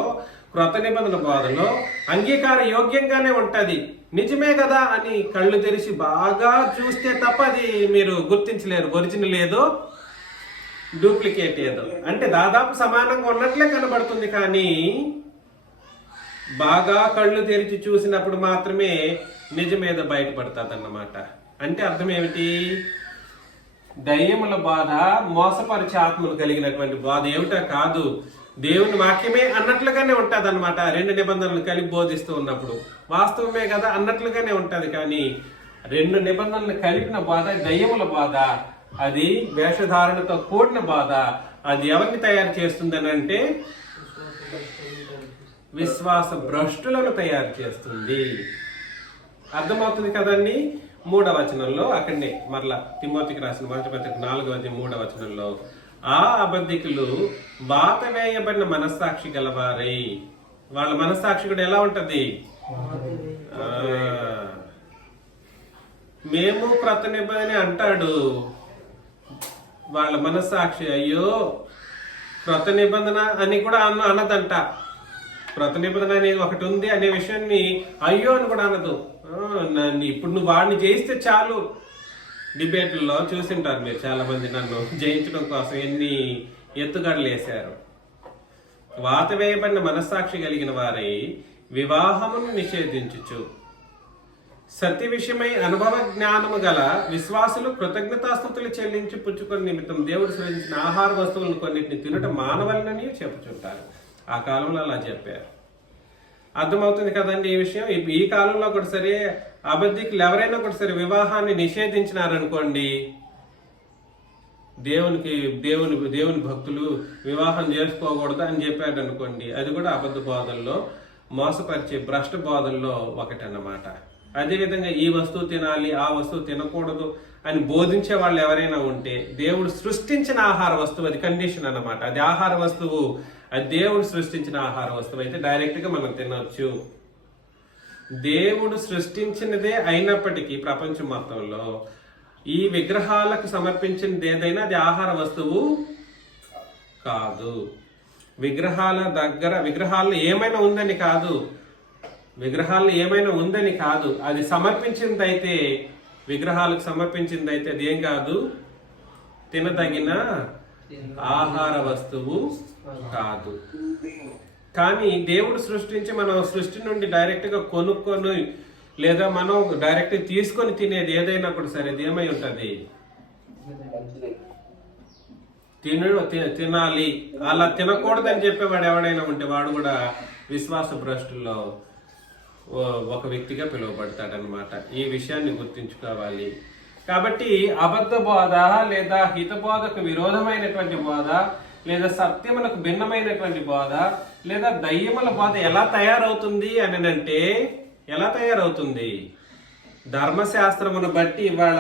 క్రొత్త నిబంధన బోధలో అంగీకార యోగ్యంగానే ఉంటది. నిజమే కదా అని కళ్ళు తెరిచి బాగా చూస్తే తప్ప అది మీరు గుర్తించలేరు. ఒరిజినల్ ఏదో, డూప్లికేట్ ఏదో. అంటే దాదాపు సమానంగా ఉన్నట్లే కనబడుతుంది, కానీ బాగా కళ్ళు తెరిచి చూసినప్పుడు మాత్రమే నిజమేదో బయటపడుతుంది అన్నమాట. అంటే అర్థం ఏమిటి? దయ్యముల బాధ, మోసపరిచే ఆత్మలు కలిగినటువంటి బాధ ఏమిటా కాదు, దేవుని వాక్యమే అన్నట్లుగానే ఉంటది అనమాట. రెండు నిబంధనలు కలిపి బోధిస్తూ ఉన్నప్పుడు వాస్తవమే కదా అన్నట్లుగానే ఉంటది. కానీ రెండు నిబంధనలు కలిపిన బాధ దయ్యముల బాధ, అది వేషధారణతో కూడిన బాధ. అది ఎవరిని తయారు చేస్తుందని అంటే విశ్వాస భ్రష్టులను తయారు చేస్తుంది. అర్థమవుతుంది కదండి? 3వ వచనంలో అక్కడనే మరలా తిమోతికి రాసిన మొదటి పత్రిక 4వ అధ్యాయం 3వ వచనంలో ఆ అబద్ధికులు వాత వేయబడిన మనస్సాక్షి గలవారై. వాళ్ళ మనస్సాక్షి కూడా ఎలా ఉంటది? మేము క్రొత్త నిబంధన అంటాడు. వాళ్ళ మనస్సాక్షి అయ్యో క్రొత్త నిబంధన అని కూడా అన్నదంట. క్రొత్త నిబంధన అనేది ఒకటి ఉంది అనే విషయాన్ని అయ్యో అని కూడా అనదు. ఇప్పుడు నువ్వు వాడిని జయిస్తే చాలు. డిబేట్లలో చూసింటారు మీరు, చాలా మంది నన్ను జయించడం కోసం ఎన్ని ఎత్తుగడలు వేశారు. వాత వేయబడిన మనస్సాక్షి కలిగిన వారై వివాహమును నిషేధించుచు సత్య విషయమై అనుభవ జ్ఞానము గల విశ్వాసులు కృతజ్ఞతాస్తుతులు చెల్లించి పుచ్చుకొని నిమిత్తం దేవుడు సృజించిన ఆహార వస్తువులను కొన్నిటిని తినటం మానవలనని చెప్పుచుంటారు. ఆ కాలంలో అలా చెప్పారు. అర్థమవుతుంది కదండి ఈ విషయం. ఈ కాలంలో కూడా సరే అబద్ధికులు ఎవరైనా కూడా సరే వివాహాన్ని నిషేధించినారనుకోండి, దేవుని భక్తులు వివాహం చేసుకోకూడదు అని చెప్పాడు అనుకోండి, అది కూడా అబద్ధ బోధల్లో, మోసపరిచే భ్రష్ట బోధల్లో ఒకటన్నమాట. అదేవిధంగా ఈ వస్తువు తినాలి, ఆ వస్తువు తినకూడదు అని బోధించే వాళ్ళు ఎవరైనా ఉంటే, దేవుడు సృష్టించిన ఆహార వస్తువు అది కండిషన్ అన్నమాట. అది ఆహార వస్తువు, అది దేవుడు సృష్టించిన ఆహార వస్తువు అయితే డైరెక్ట్ గా మనం తినవచ్చు. దేవుడు సృష్టించినదే అయినప్పటికీ ప్రపంచం మొత్తంలో ఈ విగ్రహాలకు సమర్పించినది ఏదైనా అది ఆహార వస్తువు కాదు. విగ్రహాల్లో ఏమైనా ఉందని కాదు, అది సమర్పించింది అయితే, విగ్రహాలకు సమర్పించింది అయితే అది ఏం కాదు, తినదగిన ఆహార వస్తువు కాదు. కానీ దేవుడు సృష్టించి మనం సృష్టి నుండి డైరెక్ట్ గా కొనుక్కొని లేదా మనం డైరెక్ట్ తీసుకొని తినేది ఏదైనా కూడా సరే అది ఏమై ఉంటది? తినాలి, అలా తినకూడదని చెప్పేవాడు ఎవడైనా ఉంటే వాడు కూడా విశ్వాస భ్రష్టుల్లో ఒక వ్యక్తిగా పిలువబడతాడనమాట. ఈ విషయాన్ని గుర్తుంచుకోవాలి. కాబట్టి అబద్ధ బోధ లేదా హితబోధకు విరోధమైనటువంటి బోధ లేదా సత్యములకు భిన్నమైనటువంటి బోధ లేదా దయ్యముల బోధ ఎలా తయారవుతుంది అని అంటే, ఎలా తయారవుతుంది? ధర్మశాస్త్రమును బట్టి ఇవాళ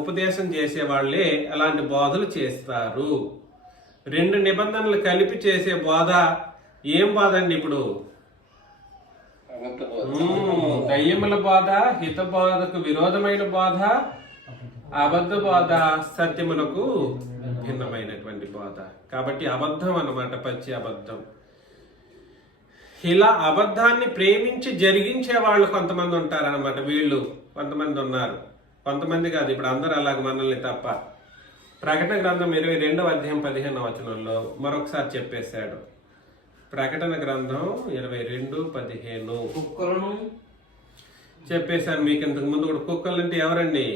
ఉపదేశం చేసే వాళ్ళే అలాంటి బోధలు చేస్తారు. 2 నిబంధనలు కలిపి చేసే బోధ ఏం బోధ అండి? ఇప్పుడు దయ్యముల బోధ, హిత బోధకు విరోధమైన బోధ, అబద్ధ బోధ, సత్యమునకు భిన్నమైనటువంటి బోధ. కాబట్టి అబద్ధం అన్నమాట, పచ్చి అబద్ధం. ఇలా అబద్ధాన్ని ప్రేమించి జరిగించే వాళ్ళు కొంతమంది ఉంటారన్నమాట. వీళ్ళు కొంతమంది ఉన్నారు, కొంతమంది కాదు, ఇప్పుడు అందరూ అలాగ మనల్ని తప్ప. ప్రకటన గ్రంథం 22వ అధ్యాయం 15వ వచనంలో మరొకసారి చెప్పేశాడు. ప్రకటన గ్రంథం 22:15 కుక్కలను చెప్పేశాను మీకు ఇంతకు ముందు కూడా. కుక్కలు అంటే ఎవరండి?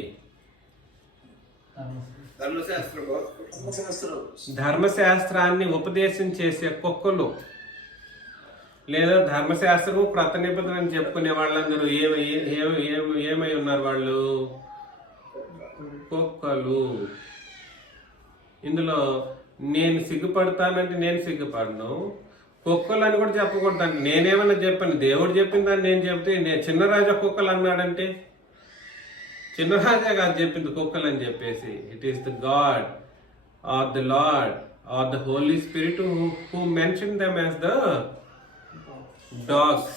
ధర్మశాస్త్రాన్ని ఉపదేశం చేసే కుక్కలు, లేదా ధర్మశాస్త్రము క్రొత్త నిబంధన అని చెప్పుకునే వాళ్ళందరూ ఏమై ఉన్నారు? వాళ్ళు కుక్కలు. ఇందులో నేను సిగ్గుపడతానంటే నేను సిగ్గుపడను, కుక్కలు అని కూడా చెప్పకూడదండి. నేనేమన్నా చెప్పాను? దేవుడు చెప్పిందని నేను చెప్తే చిన్నరాజా కుక్కలు అన్నాడంటే చిన్నరాజా గారు చెప్పింది కుక్కలు అని చెప్పేసి. It is the God or the Lord or the Holy Spirit who mention them as the dogs.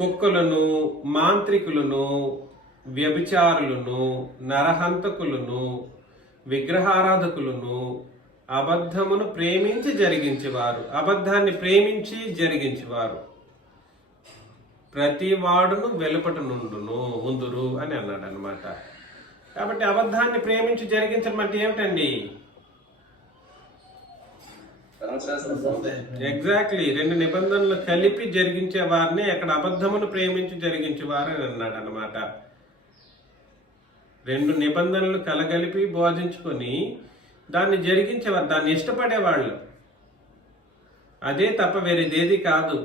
కుక్కలను, మాంత్రికులను, వ్యభిచారులను, నరహంతకులను, విగ్రహారాధకులను, అబద్ధమును ప్రేమించి జరిగించేవారు, అబద్ధాన్ని ప్రేమించి జరిగించేవారు ప్రతి వాడును వెలుపట నుండును ఉందురు అని అన్నాడు అనమాట. కాబట్టి అబద్ధాన్ని ప్రేమించి జరిగించడం అంటే ఏమిటండి? ఎగ్జాక్ట్లీ 2 నిబంధనలు కలిపి జరిగించే వారిని అక్కడ అబద్ధమును ప్రేమించి జరిగించేవారు అని అన్నాడు అనమాట. 2 నిబంధనలు కలగలిపి బోధించుకొని దాన్ని జరిగించేవారు, దాన్ని ఇష్టపడేవాళ్ళు. అదే తప్ప వేరేదేది కాదు.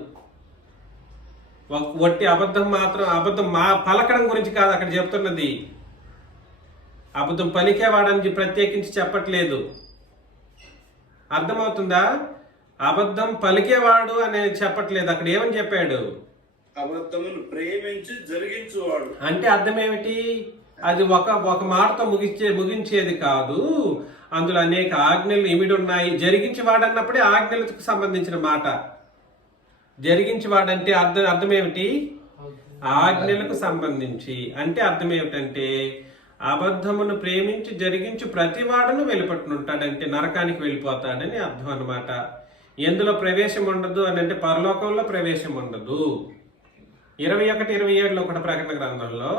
వట్టి అబద్ధం మాత్రం, అబద్ధం పలకడం గురించి కాదు అక్కడ చెప్తున్నది. అబద్ధం పలికేవాడని ప్రత్యేకించి చెప్పట్లేదు. అర్థమవుతుందా? అబద్ధం పలికేవాడు అనేది చెప్పట్లేదు. అక్కడ ఏమని చెప్పాడు? అబద్ధమును ప్రేమించి జరిగించువాడు. అంటే అర్థం ఏమిటి? అది ఒక మాటతో ముగించేది కాదు. అందులో అనేక ఆజ్ఞలు ఇమిడి ఉన్నాయి. జరిగించేవాడు అన్నప్పుడే ఆజ్ఞలకు సంబంధించిన మాట. జరిగించేవాడంటే అర్థం ఏమిటి? ఆజ్ఞలకు సంబంధించి. అంటే అర్థం ఏమిటంటే అబద్ధమును ప్రేమించి జరిగించి ప్రతివాడును వెలుపట్టునుంటాడంటే నరకానికి వెళ్ళిపోతాడని అర్థం అన్నమాట. ఎందులో ప్రవేశం ఉండదు అని అంటే పరలోకంలో ప్రవేశం ఉండదు. 21:27 ఒకటి ప్రకటన గ్రంథంలో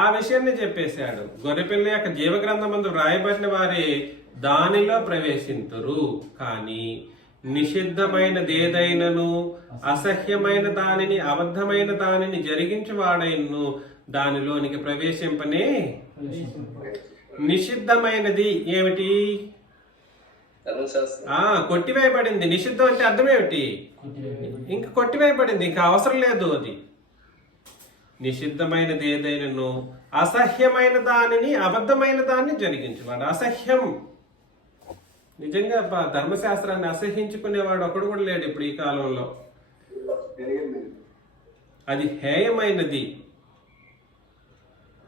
ఆ విషయాన్ని చెప్పేశాడు. గొర్రెపిల్ల యొక్క జీవ గ్రంథమందు వ్రాయబడిన వారే దానిలో ప్రవేశింతురు. కానీ నిషిద్ధమైనది ఏదైనను, అసహ్యమైన దానిని, అబద్ధమైన దానిని జరిగించి వాడైనను దానిలోనికి ప్రవేశింపనే. నిషిద్ధమైనది ఏమిటి? కొట్టివేయబడింది. నిషిద్ధం అంటే అర్థం ఏమిటి? ఇంక కొట్టివేయబడింది, ఇంకా అవసరం లేదు. అది నిషిద్ధమైనది ఏదైనను, అసహ్యమైన దానిని, అబద్ధమైన దాన్ని జరిగించేవాడు. అసహ్యం. నిజంగా ధర్మశాస్త్రాన్ని అసహ్యించుకునేవాడు ఒకడు కూడా లేడు ఇప్పుడు ఈ కాలంలో. అది హేయమైనది.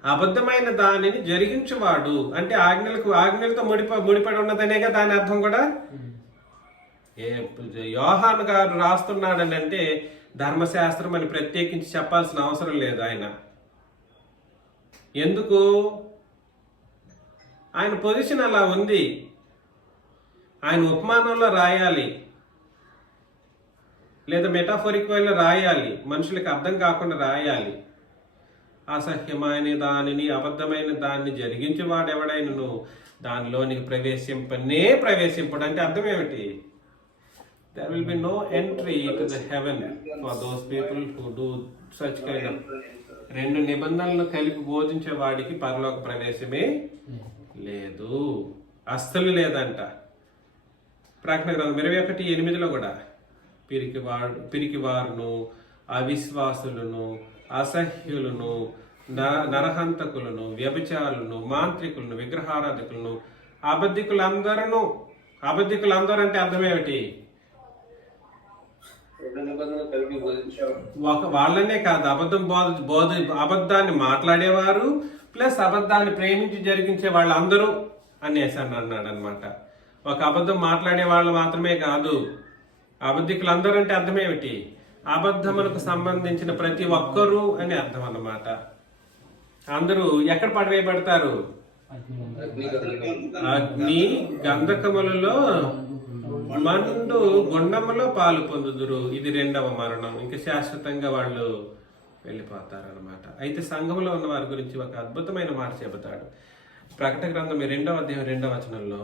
అబద్ధమైన దానిని జరిగించువాడు అంటే ఆజ్ఞలతో ముడిపడి ఉన్నదనేగా దాని అర్థం కూడా. యోహాను గారు రాస్తున్నాడని అంటే ధర్మశాస్త్రం అని ప్రత్యేకించి చెప్పాల్సిన అవసరం లేదు ఆయన. ఎందుకు? ఆయన పొజిషన్ అలా ఉంది. ఆయన ఉపమానంలో రాయాలి, లేదా మెటాఫోరిక్ వేలో రాయాలి, మనుషులకు అర్థం కాకుండా రాయాలి. అసహ్యమైన దానిని, అబద్ధమైన దాన్ని జరిగించి వాడెవడైనను దానిలోనికి ప్రవేశింపడు అంటే అర్థం ఏమిటి? There will be no entry to the heaven for those people who do such kind of. 2 నిబంధనలు కలిపి బోధించే వాడికి పరలోక ప్రవేశమే లేదు. అస్సలు లేదంట. ప్రకటన గ్రంథం 21:8 కూడా పిరికివారును, అవిశ్వాసులను, అసహ్యులను, నరహంతకులను, వ్యభిచారులను, మాంత్రికులను, విగ్రహారాధకులను, అబద్ధికులందరూ అంటే అర్థమేమిటి? కలిపి బోధించాడు. వాళ్ళనే కాదు, అబద్ధాన్ని మాట్లాడేవారు ప్లస్ అబద్ధాన్ని ప్రేమించి జరిగించే వాళ్ళందరూ అనేసి అన్నాడు అనమాట. ఒక అబద్ధం మాట్లాడే వాళ్ళు మాత్రమే కాదు, అబద్ధికులందరూ అంటే అర్థమేమిటి? అబద్ధములకు సంబంధించిన ప్రతి ఒక్కరూ అని అర్థం అన్నమాట. అందరూ ఎక్కడ పడవేయబడతారు? అగ్ని గంధకములలో మండు గుండములో పాలు పొందుదురు. ఇది 2వ మరణం. ఇంకా శాశ్వతంగా వాళ్ళు వెళ్ళిపోతారనమాట. అయితే సంఘంలో ఉన్న వారి గురించి ఒక అద్భుతమైన మాట చెబుతాడు. ప్రకటన గ్రంథం 2వ అధ్యాయం 2వ వచనంలో,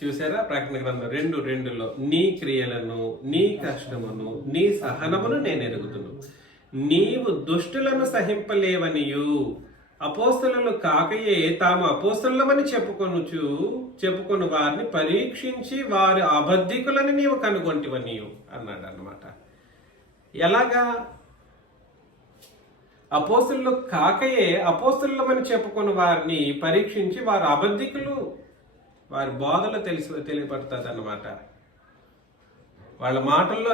చూసారా? ప్రకటన గ్రంథం 2:2లో, నీ క్రియలను, నీ కష్టమును, నీ సహనమును నేను ఎరుగుదును. నీవు దుష్టులను సహింపలేవనియు, అపోస్తలులు కాకయే తాము అపోస్తలులమని చెప్పుకొను వారిని పరీక్షించి వారి అబద్ధికులని నీవు కనుగొంటివనియు అన్నాడు అన్నమాట. ఎలాగా? అపోస్తలులు కాకయే అపోస్తలులమని చెప్పుకొని వారిని పరీక్షించి వారు అబద్ధికులు, వారి బోధలో తెలియపడుతుంది అన్నమాట. వాళ్ళ మాటల్లో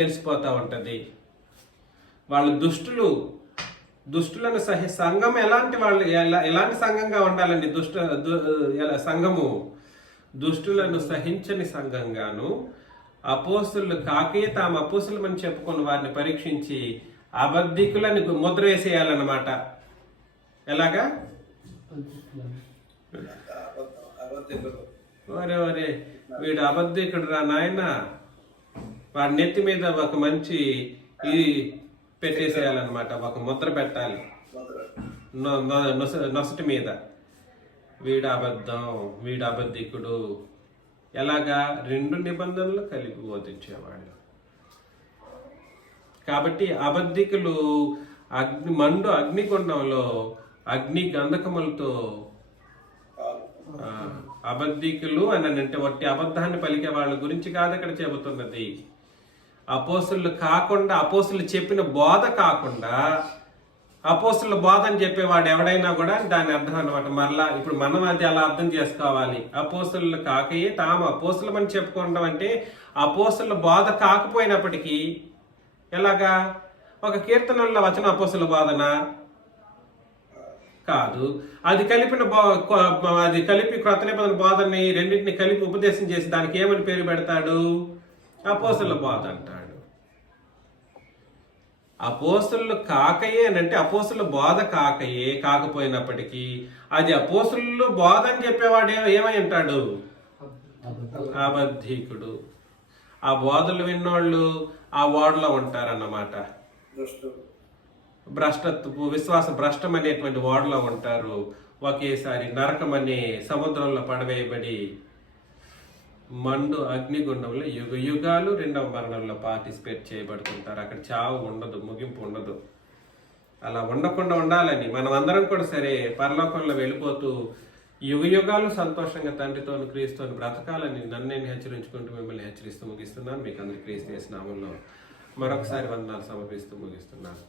తెలిసిపోతా ఉంటది. వాళ్ళు దుష్టులను సంఘం ఎలాంటి వాళ్ళు, ఎలాంటి సంఘంగా ఉండాలండి? సంఘము దుష్టులను సహించని సంఘంగాను, అపోస్తలులు కాకయే తాము అపోస్తలుమని చెప్పుకొని వారిని పరీక్షించి అబద్ధికులని ముద్ర వేసేయాలన్నమాట. ఎలాగా? ఒరే వీడు అబద్ధికుడు రా నాయన, వాడి నెత్తి మీద ఒక మంచి ఇది పెట్టేసేయాలన్నమాట. ఒక ముద్ర పెట్టాలి నొసటి మీద. వీడు అబద్ధం, వీడు అబద్ధికుడు. ఎలాగా? 2 నిబంధనలు కలిపి బోధించేవాళ్ళు. కాబట్టి అబద్ధికులు అగ్నిగుండంలో అగ్ని గంధకములతో, అబద్ధికులు అని అంటే వట్టి అబద్ధాన్ని పలికే వాళ్ళ గురించి కాదు అక్కడ చెబుతున్నది. అపోస్తులు కాకుండా, అపోస్తులు చెప్పిన బోధ కాకుండా, అపోస్తుల బోధ అని చెప్పేవాడు ఎవడైనా కూడా దాని అర్థం అనమాట. మరలా ఇప్పుడు మనం అది అలా అర్థం చేసుకోవాలి. అపోస్తులు కాకయే తాము అపోస్తులమని చెప్పుకోవడం అంటే అపోస్తుల బోధ కాకపోయినప్పటికీ, ఎలాగా? ఒక కీర్తనల్లో వచన అపోస్తుల బోధన కాదు, అది కలిపి క్రొత్త నిబంధన బోధనని రెండింటిని కలిపి ఉపదేశం చేసి దానికి ఏమని పేరు పెడతాడు? అపోస్తుల బోధ అంటాడు. అపోస్తులు కాకయే అని అంటే అపోస్తుల బోధ కాకపోయినప్పటికీ అది అపోస్తులు బోధ అని చెప్పేవాడు ఏమై ఉంటాడు? అబద్ధికుడు. ఆ బోధలు విన్నోళ్ళు ఆ ఓడలో ఉంటారన్నమాట. విశ్వాస భ్రష్టం అనేటువంటి ఓడలో ఉంటారు. ఒకేసారి నరకం అనే సముద్రంలో పడవేయబడి మండు అగ్నిగుండంలో యుగాలు 2వ మరణంలో పార్టిసిపేట్ చేయబడుతుంటారు. అక్కడ చావు ఉండదు, ముగింపు ఉండదు. అలా ఉండకుండా ఉండాలని మనం అందరం కూడా సరే పరలోకంలో వెళ్ళిపోతూ యుగాలు సంతోషంగా తండ్రితోను క్రీస్తుని బ్రతకాలని నన్ను నేను హెచ్చరించుకుంటూ మిమ్మల్ని హెచ్చరిస్తూ ముగిస్తున్నాను. మీకు అందరి క్రీస్తు నామంలో మరొకసారి వందనాలు సమర్పిస్తూ ముగిస్తున్నాను.